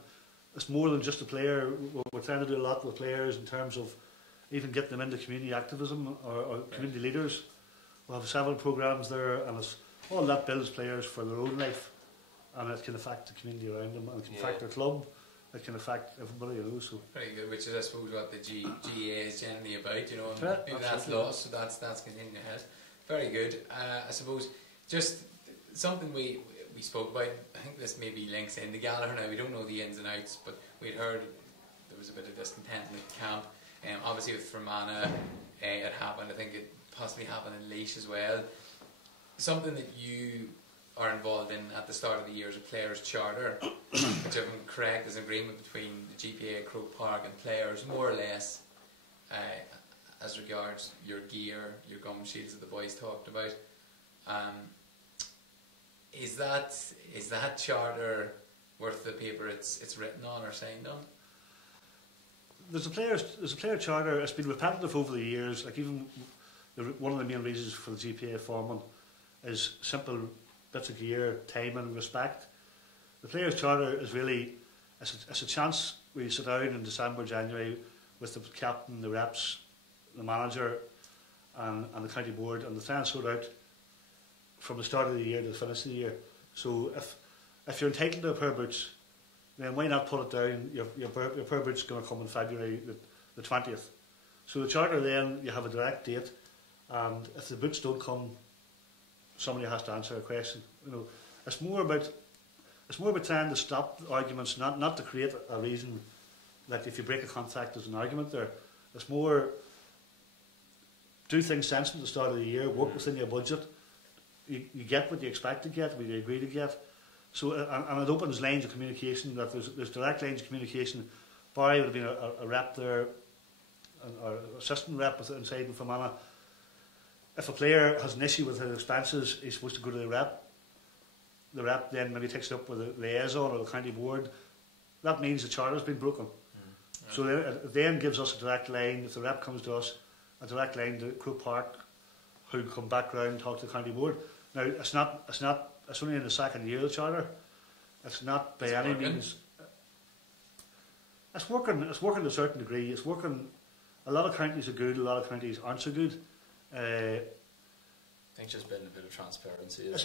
It's more than just a player. We're trying to do a lot with players in terms of even getting them into community activism or community leaders. We'll have several programs there, and it's all that builds players for their own life, and it can affect the community around them, and it can affect their club, it can affect everybody, you know. So very good, which is I suppose what the GAA is generally about, you know, and maybe that's lost, so that's continuing ahead. Very good. I suppose just something we spoke about, I think this maybe links into Gallagher now, we don't know the ins and outs, but we'd heard there was a bit of discontent in the camp. Obviously with Fermanagh it happened, I think it possibly happened in Laois as well. Something that you are involved in at the start of the year is a players' charter, which if I'm correct is an agreement between the GPA, Croke Park and players, more or less, as regards your gear, your gum shields that the boys talked about. Is that charter worth the paper it's written on or signed on? There's a player charter. It's been repetitive over the years. Like even one of the main reasons for the GPA forming is simple bits of gear, time and respect. The players charter is really it's a chance where you sit down in December, January with the captain, the reps, the manager, and the county board, and the try and sort out from the start of the year to the finish of the year. So if you're entitled to a pair of boots, then why not put it down? Your pair of boots is going to come in February the 20th. So the charter, then you have a direct date, and if the boots don't come, somebody has to answer a question. You know, it's more about trying to stop arguments, not to create a reason that if you break a contract there's an argument there. It's more do things sensible at the start of the year, work within your budget. You get what you expect to get, what you agree to get. So and it opens lines of communication. That there's direct lines of communication. Barry would have been a rep there, or assistant rep inside in Fermanagh. If a player has an issue with his expenses, he's supposed to go to the rep. The rep then maybe takes it up with the liaison or the county board. That means the charter has been broken. So it then gives us a direct line. If the rep comes to us, a direct line to Croke Park, who come back round and talk to the county board. Now it's only in the second year of the charter. It's not by any means. It's working to a certain degree. It's working. A lot of counties are good. A lot of counties aren't so good. I think just building a bit of transparency. It's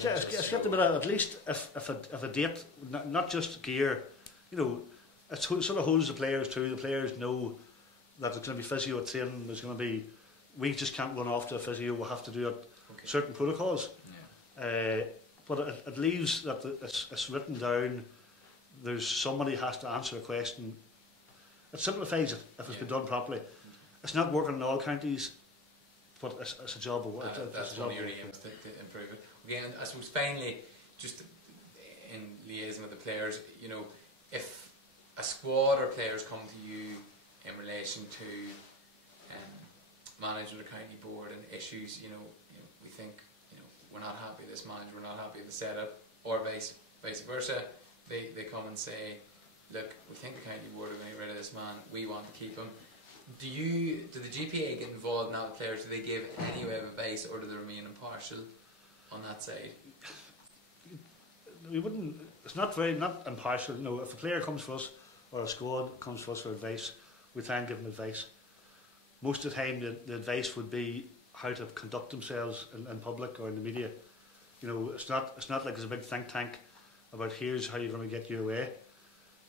got a bit of, at least if a date, not just gear, you know, it sort of holds the players too. The players know that there's going to be physio at training. There's going to be, we just can't run off to a physio. We'll have to do certain protocols. Yeah. But it leaves that it's written down. There's somebody has to answer a question. It simplifies it if it's been done properly. It's not working in all counties, but it's a job of work. That's one of your aims to improve it. Again, I suppose finally, just in liaison with the players, you know, if a squad or players come to you in relation to managing the county board and issues, you know, we think, you know, we're not happy with this manager, we're not happy with the setup, or vice versa, they come and say, look, we think the county board are going to get rid of this man, we want to keep him. Do the GPA get involved now with players? Do they give any way of advice, or do they remain impartial on that side? We wouldn't. It's not impartial. You know, if a player comes for us or a squad comes for us for advice, we try and give them advice. Most of the time, the advice would be how to conduct themselves in public or in the media. You know, it's not like there's a big think tank about here's how you're going to get your way.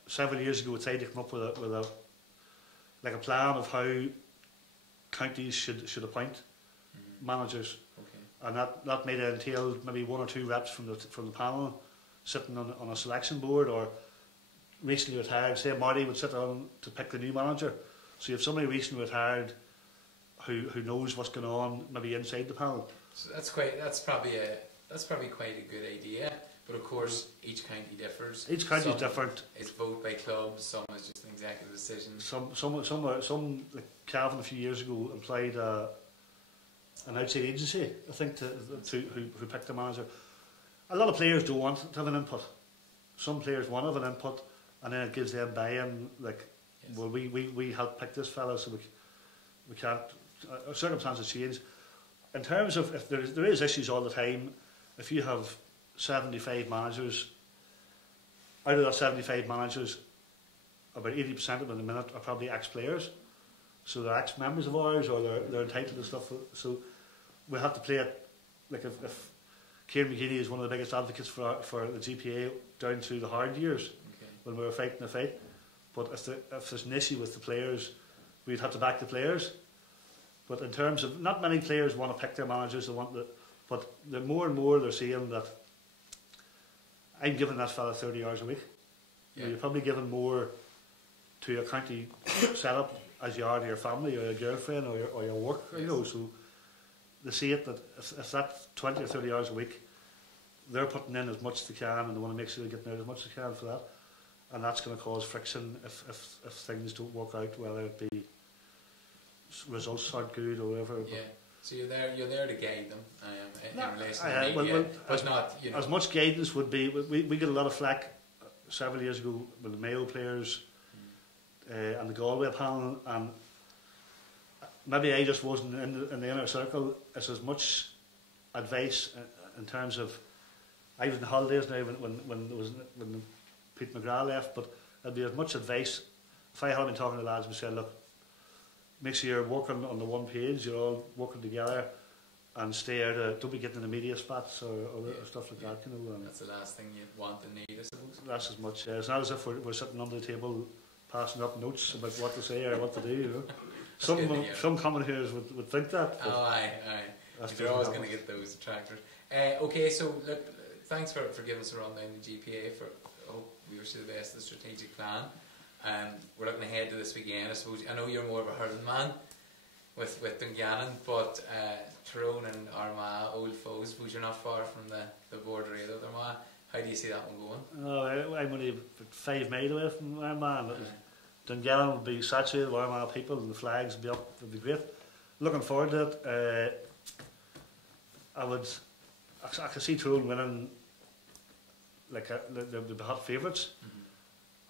Several years ago, we tried to come up with a plan of how counties should appoint managers, and that may entail maybe one or two reps from the panel sitting on a selection board, or recently retired. Say Marty would sit on to pick the new manager. So you have somebody recently retired who knows what's going on, maybe inside the panel. So that's probably quite a good idea. But of course, each county differs. Each county is different. It's voted by clubs. Some is just an executive decision. Some like Calvin a few years ago employed an outside agency, I think, who picked the manager. A lot of players don't want to have an input. some players want to have an input, and then it gives them buy-in. Like, well, we help pick this fella, so we can't. Circumstances change. In terms of if there is issues all the time, if you have 75 managers, out of that 75 managers, about 80% of them in the minute are probably ex-players. So they're ex-members of ours, or they're entitled to stuff. So we have to play it. Like if Kieran McGeady is one of the biggest advocates for the GPA down through the hard years when we were fighting the fight. But if there's an issue with the players, we'd have to back the players. But in terms of, not many players want to pick their managers, but the more and more they're seeing that I'm giving that fella 30 hours a week. You're probably giving more to a county setup as you are to your family or your girlfriend or your work, you know. So they see it that if that's 20 or 30 hours a week, they're putting in as much as they can, and they want to make sure they're getting out as much as they can for that. And that's going to cause friction if things don't work out, whether it be results aren't good or whatever. Yeah. So you're there to guide them in relation to media, but not, you know. As much guidance would be. We get a lot of flack several years ago with the Mayo players and the Galway panel, and maybe I just wasn't in the inner circle. It's as much advice in terms of, I was in holidays now when Pete McGrath left, but it'd be as much advice if I had been talking to the lads and said, look, make sure you're working on the one page, you're all working together, and stay out of, don't be getting in the media spots or stuff like that, you know. That's the last thing you want and need, I suppose. That's as much. It's not as if we're sitting under the table passing up notes about what to say or what to do, you know. Some commentators would think that. Oh, aye. You're always going to get those detractors. Okay, so look, thanks for giving us a rundown of the GPA. I hope we wish you the best of the strategic plan. We're looking ahead to this weekend. I suppose I know you're more of a hurling man with Dungannon, but Tyrone and Armagh, old foes. Suppose you're not far from the border either, Armagh. How do you see that one going? Oh, I'm only 5 miles away from Armagh. Dungannon will be saturated with Armagh people, and the flags will be up. It'll be great. Looking forward to it. I could see Tyrone winning. Like they'll be hot favourites.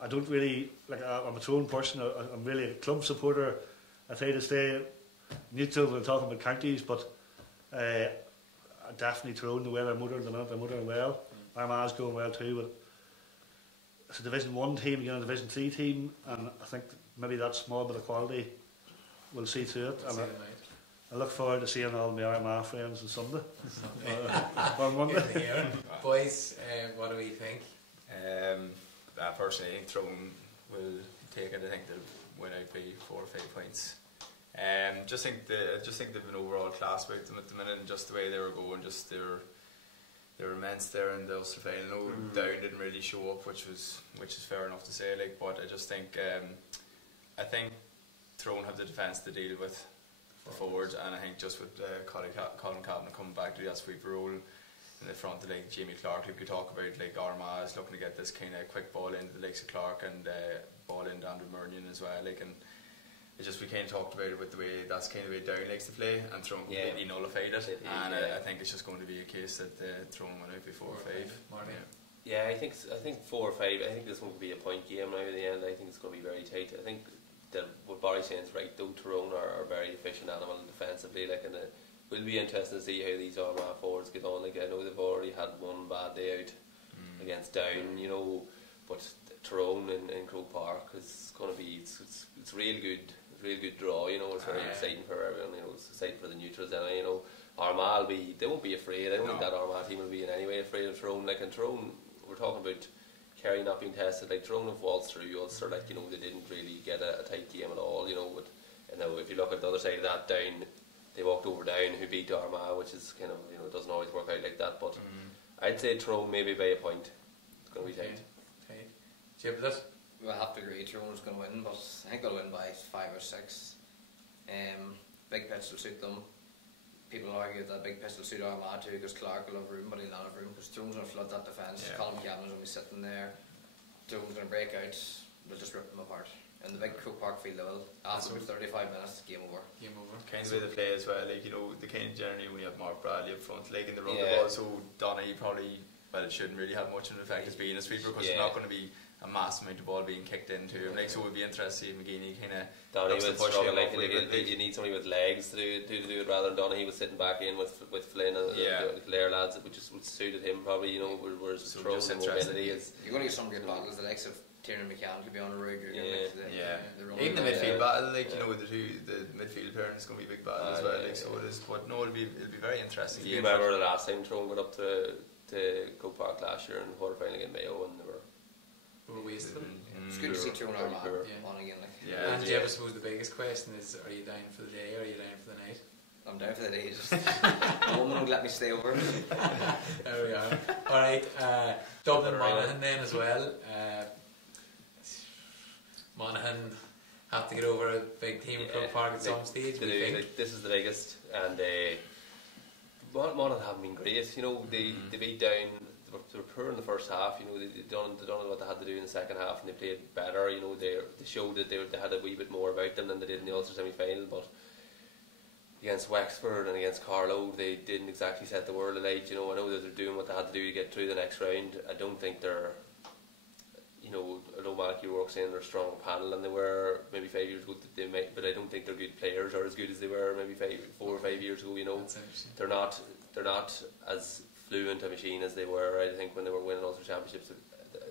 I don't really, like, I'm a Tyrone person. I'm really a club supporter. I try to stay neutral when talking about counties, but definitely Tyrone, the way they're motoring well. Armagh's going well too, but it's a Division 1 team against a Division 3 team, and I think maybe that small bit of quality will see through it. And I look forward to seeing all my Armagh friends on Sunday. On Monday. Boys, what do we think? I personally think Tyrone will take it. I think they'll win out by 4 or 5 points. Just think they've an overall class about them at the minute, and just the way they were going, just they were immense there in the Ulster final. No, Down didn't really show up, which is fair enough to say. Like, but I just think Tyrone have the defence to deal with the forwards, and I think just with Colin Cavan coming back to that sweeper role in the front of like Jamie Clark, like we talk about, like Armagh is looking to get this kind of quick ball into the likes of Clark and ball into Andrew Murnion as well, like, and it just, we kind of talked about it with the way that's kind of the way Down likes to play, and Tyrone completely nullified it, and I think it's just going to be a case that Tyrone went out by 4 or 5. Yeah, I think 4 or 5. I think this one will be a point game now at the end. I think it's going to be very tight. I think that what Barry's saying is right, though. Tyrone are a very efficient animal defensively, like, and it will be interesting to see how these Armagh forwards get on. Like, I know they've already had one bad day out against Down, you know, but Tyrone in Croke Park is going to be it's real good. Real good draw, you know. It's very exciting for everyone, you know. It's exciting for the neutrals anyway, you know. Armagh they won't be afraid. I don't think that Armagh team will be in any way afraid of Tyrone. Like, in Tyrone, we're talking about Kerry not being tested. Like, Tyrone have waltzed through Ulster, like, you know, they didn't really get a tight game at all, you know. But, you know, if you look at the other side of that, Down, they walked over Down, who beat Armagh, which is kind of, you know, it doesn't always work out like that. But I'd say Tyrone maybe by a point. It's going to be tight. Okay. Chip, this? Well, I have to agree, Tyrone's going to win, but I think they'll win by 5 or 6. Big pitch will suit them. People argue that big pitch will suit Armagh too, because Clark will have room, but he'll not have room because Tyrone's going to flood that defence. Colin Cavan's going to be sitting there. Tyrone's going to break out. They'll just rip them apart. In the big Croke Park field level, after 35 minutes, game over. Game over. Kind of way they play as well, like, you know, they kind of generally when you have Mark Bradley up front, like in the run the ball, so Donaghy probably well, it shouldn't really have much of an effect as being a sweeper because there's not going to be a mass amount of ball being kicked into him. Like, so it would be interesting to see McGeaney kind of Donny would struggle, like you need somebody with legs to do it rather than Donny was sitting back in with Flynn and the Clare lads, which just suited him probably, you know, whereas so throwing the mobility is... You're going to get some good battles, the likes of Tiernan McCann could be on the road. Even the midfield battle, like, you know, the midfield pairing is going to be a big battle as well, like, so it is, but no, it'll be very interesting. You remember the last time Tyrone got up to Croke Park last year in the quarter final against Mayo and they were wasteful. It's good to see Tyrone on again. Like. And Jeb, I suppose the biggest question is, are you down for the day or are you down for the night? I'm down for the day, just the woman would let me stay over. There we are. Alright, Dublin Monaghan then as well. Monaghan have to get over a big team in Croke Park at some stage. This is the biggest, and Monaghan haven't been great. You know, they beat down. They were poor in the first half. You know, they done what they had to do in the second half, and they played better. You know, they showed that they had a wee bit more about them than they did in the Ulster semi-final. But against Wexford and against Carlow, they didn't exactly set the world alight. You know, I know that they're doing what they had to do to get through the next round. I don't think they're, you know, although Malachy were saying they're a strong panel and they were maybe 5 years ago, but I don't think they're good players or as good as they were maybe 4 or 5 years ago. You know, they're not as fluent a machine as they were, I think, when they were winning Ulster Championships,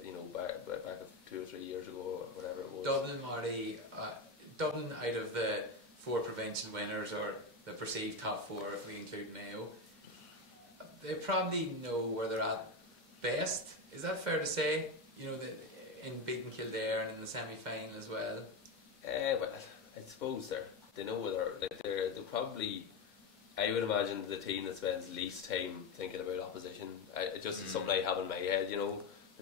you know, back 2 or 3 years ago or whatever it was. Dublin, Marty, Dublin out of the 4 provincial winners, or the perceived top 4 if we include Mayo, they probably know where they're at best. Is that fair to say? You know, in beating Kildare and in the semi-final as well? Well, I suppose they know where they're probably... I would imagine the team that spends least time thinking about opposition. It's just something I have in my head, you know.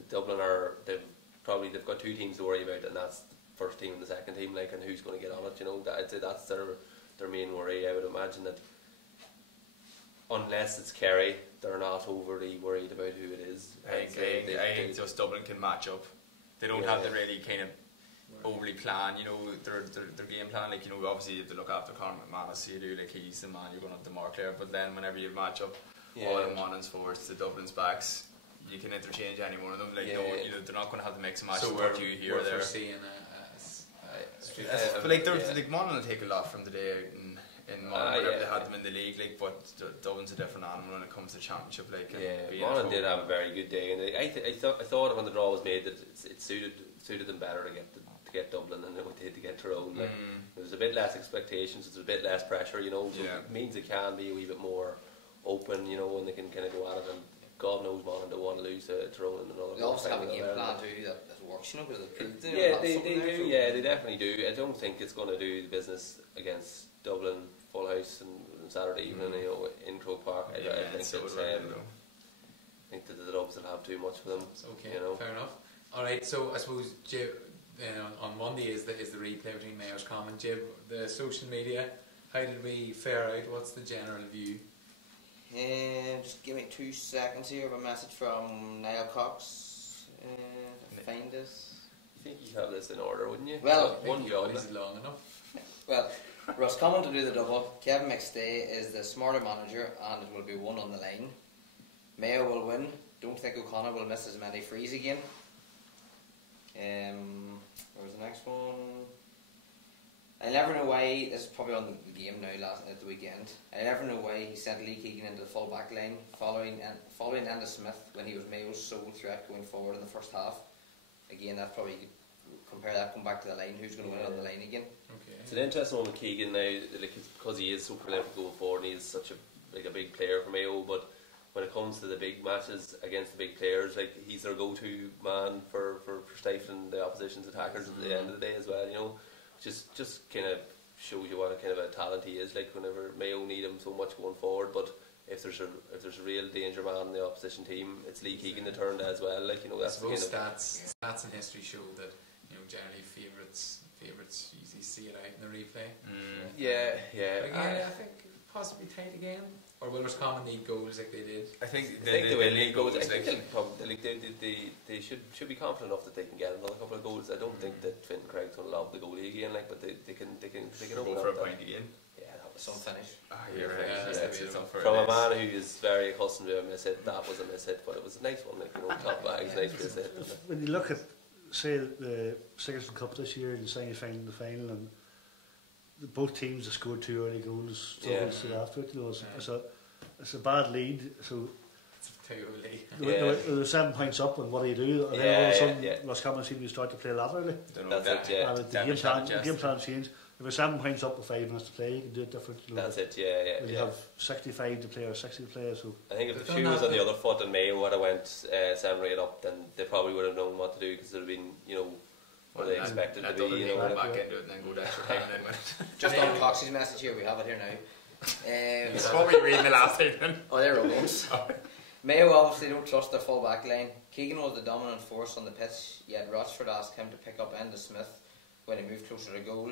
Dublin they've got 2 teams to worry about, and that's the first team and the second team, like, and who's going to get on it, you know. I'd say that's their main worry. I would imagine that unless it's Kerry, they're not overly worried about who it is. I think just Dublin can match up. They don't have to really kind of overly plan, you know, their game plan. Like, you know, obviously you have to look after Conor McManus, you do, like, he's the man you're going to have to mark there, but then whenever you match up all of Monaghan's forwards to Dublin's backs, you can interchange any one of them. Like, you know, they're not going to have to mix and match. So what you here there. Like Monaghan will take a lot from the day out in Monaghan, whenever they had them in the league, like, but Dublin's a different animal when it comes to championship. Like, Monaghan did have a very good day, and I thought when the draw was made that it suited them better to get Dublin than it did to get Tyrone. Like, there was a bit less expectations, there's a bit less pressure, you know. So it means it can be a wee bit more open, you know, and they can kind of go at it. And God knows Monaghan don't want to lose to Tyrone in another. They also have a game plan too that works, you know, because they do. Yeah, they definitely do. I don't think it's going to do the business against Dublin full house on Saturday evening, you know, in Croke Park. I think that the Dubs will have too much for them. Okay, you know. Fair enough. Alright, so I suppose on Monday is the replay between Mayor's Common. Jib, the social media, how did we fare out? What's the general view? Just give me 2 seconds here of a message from Niall Cox. Find this. I think you'd have this in order, wouldn't you? Well, one job is long enough. Well, Roscommon to do the double. Kevin McStay is the smarter manager, and it will be 1 on the line. Mayo will win. Don't think O'Connor will miss as many frees again. Where was the next one? I never know why. This is probably on the game now at the weekend. I never know why he sent Lee Keegan into the full back line following Andy Smith when he was Mayo's sole threat going forward in the first half. Again, that's probably compare that, come back to the line. Who's going to win on the line again? Okay. It's an interesting one with Keegan now, like, because he is so prolific going forward and he is such a big player for Mayo, but when it comes to the big matches against the big players, like, he's their go-to man for stifling the opposition's attackers at the end of the day as well, you know. Just kind of shows you what a kind of a talent he is, like, whenever Mayo need him so much going forward. But if there's a real danger man in the opposition team, it's Lee Keegan to turn to as well, like, you know. That's I suppose stats and history show that, you know, generally favourites usually see it out in the replay. Yeah. But again, I think possibly tight again. Or will Roscommon need goals like they did? I think they will need goals. I think they should be confident enough that they can get another couple of goals. I don't think that Finn Craig's going to lob the goalie again, like, but they can go for a point again. Yeah, that'll some finish. You're right. It's up for from a man who is very accustomed to a miss hit, that was a miss hit, but it was a nice one, like, you know, top bags, nice miss hit. When you look at, say, the Sigerson Cup this year, the semi-final and the final, and both teams have scored 2 early goals, after it, you know, it's a bad lead, so they're 7 points up, and what do you do? And then all of a sudden, Roscommon seem to start to play laterally. That's it, the game plan changed. If we're 7 points up with 5 minutes to play, you can do it different. You know, that's it, when you have 65 to play or 60 to play. So I think if the shoe was on the other foot and Mayo would have went 7 or 8 up, then they probably would have known what to do, because it would have been, you know, what they expected to be. You know, back into it and then go to extra time and then win it. Just on Coxey's message here, we have it here now. It's probably reading the last evening. Oh, they're ones. Mayo obviously don't trust their full back line. Keegan was the dominant force on the pitch, yet Rochford asked him to pick up Enda Smith when he moved closer to goal.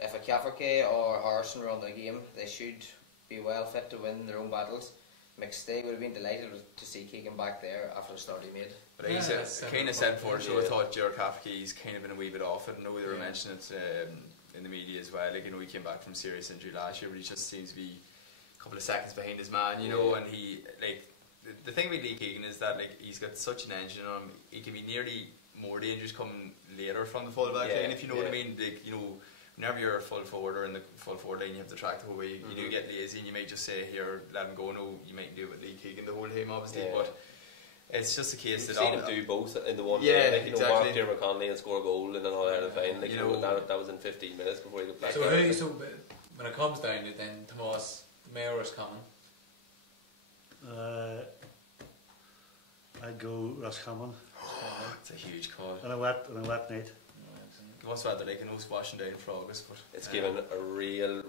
If a Cafferkay or Harrison were on the game, they should be well fit to win their own battles. McStay would have been delighted to see Keegan back there after the start he made. But he's kind of said before, so I thought Gerard Cafferkay's kind of been a wee bit off it. I know they were mentioning it in the media as well. Like, you know, he came back from serious injury last year, but he just seems to be a couple of seconds behind his man, you know. And he, like, the thing with Lee Keegan is that, like, he's got such an engine on him. He can be nearly more dangerous coming later from the full back line, if you know what I mean. Like, you know, whenever you're a full forward or in the full forward line, you have to track the whole way. You do get lazy, and you might just say, here, let him go. No, you might do it with Lee Keegan the whole time, obviously, but it's just a case you've that seen him do both in the one day. Like, you know, Mark Dermot Conley and score a goal in an All-Ireland final. Like, you know, that was in 15 minutes before he got back. So when it comes down to it, then Tomas, Mayo is coming. I'd go Roscommon. It's a huge call. And a wet night. What's weather like? I know it's washing down for August, but it's given a real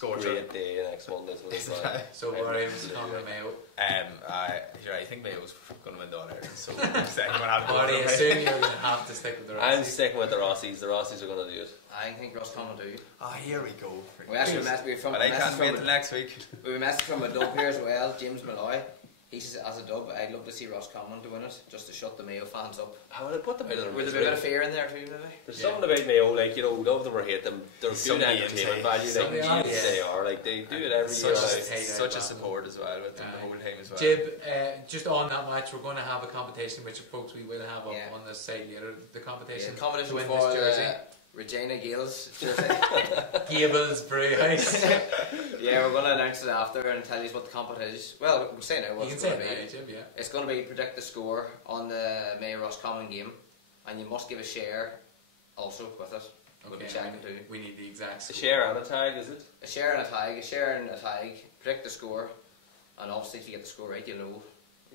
great day next Monday. So we're able to come to Mayo. I think Mayo's going to win the All-Ireland, so I assume you're going to have to stick with the Rossies. I'm sticking with the Rossies. The Rossies are going to do it. I think Roscommon do. Here we go. We actually messaged from I can't wait till next week. We were messaged from a dub here as well, James Malloy. He says, as a dub, I'd love to see Roscommon to win it, just to shut the Mayo fans up. I would have put them out of their With a bit of fear in there too, maybe. There's something about Mayo, like, you know, love them or hate them, they're good entertainment value, like, they are, like, they do it every year. Such a support as well with them the whole time as well. Jib, just on that match, we're going to have a competition, which folks we will have up on the site later. The competition for this jersey. Regina Gales jersey. Gables Brewhouse. Yeah, we're going to announce it after and tell you what the competition is. Well, we can say now what it's going to be. Jib, It's going to be predict the score on the Mayo Roscommon game, and you must give a share also with it. We'll be checking too. We need the exact score. A share and a tag, is it? A share and a tag, predict the score, and obviously if you get the score right, you'll know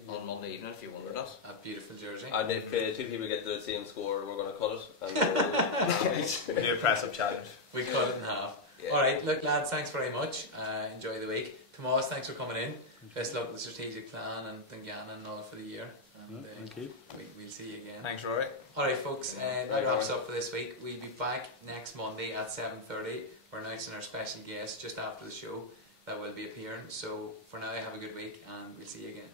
on Monday evening if you wondered that. A beautiful jersey. And if 2 people get the same score, we're going to cut it. And we'll do a press up challenge. We cut it in half. Alright, look lads, thanks very much. Enjoy the week. Tomas, thanks for coming in. Best luck with the strategic plan and Dungannon and all for the year. And, thank you. We'll see you again. Thanks, Rory. Alright folks, that wraps up for this week. We'll be back next Monday at 7:30. We're announcing our special guest just after the show that will be appearing. So for now, have a good week and we'll see you again.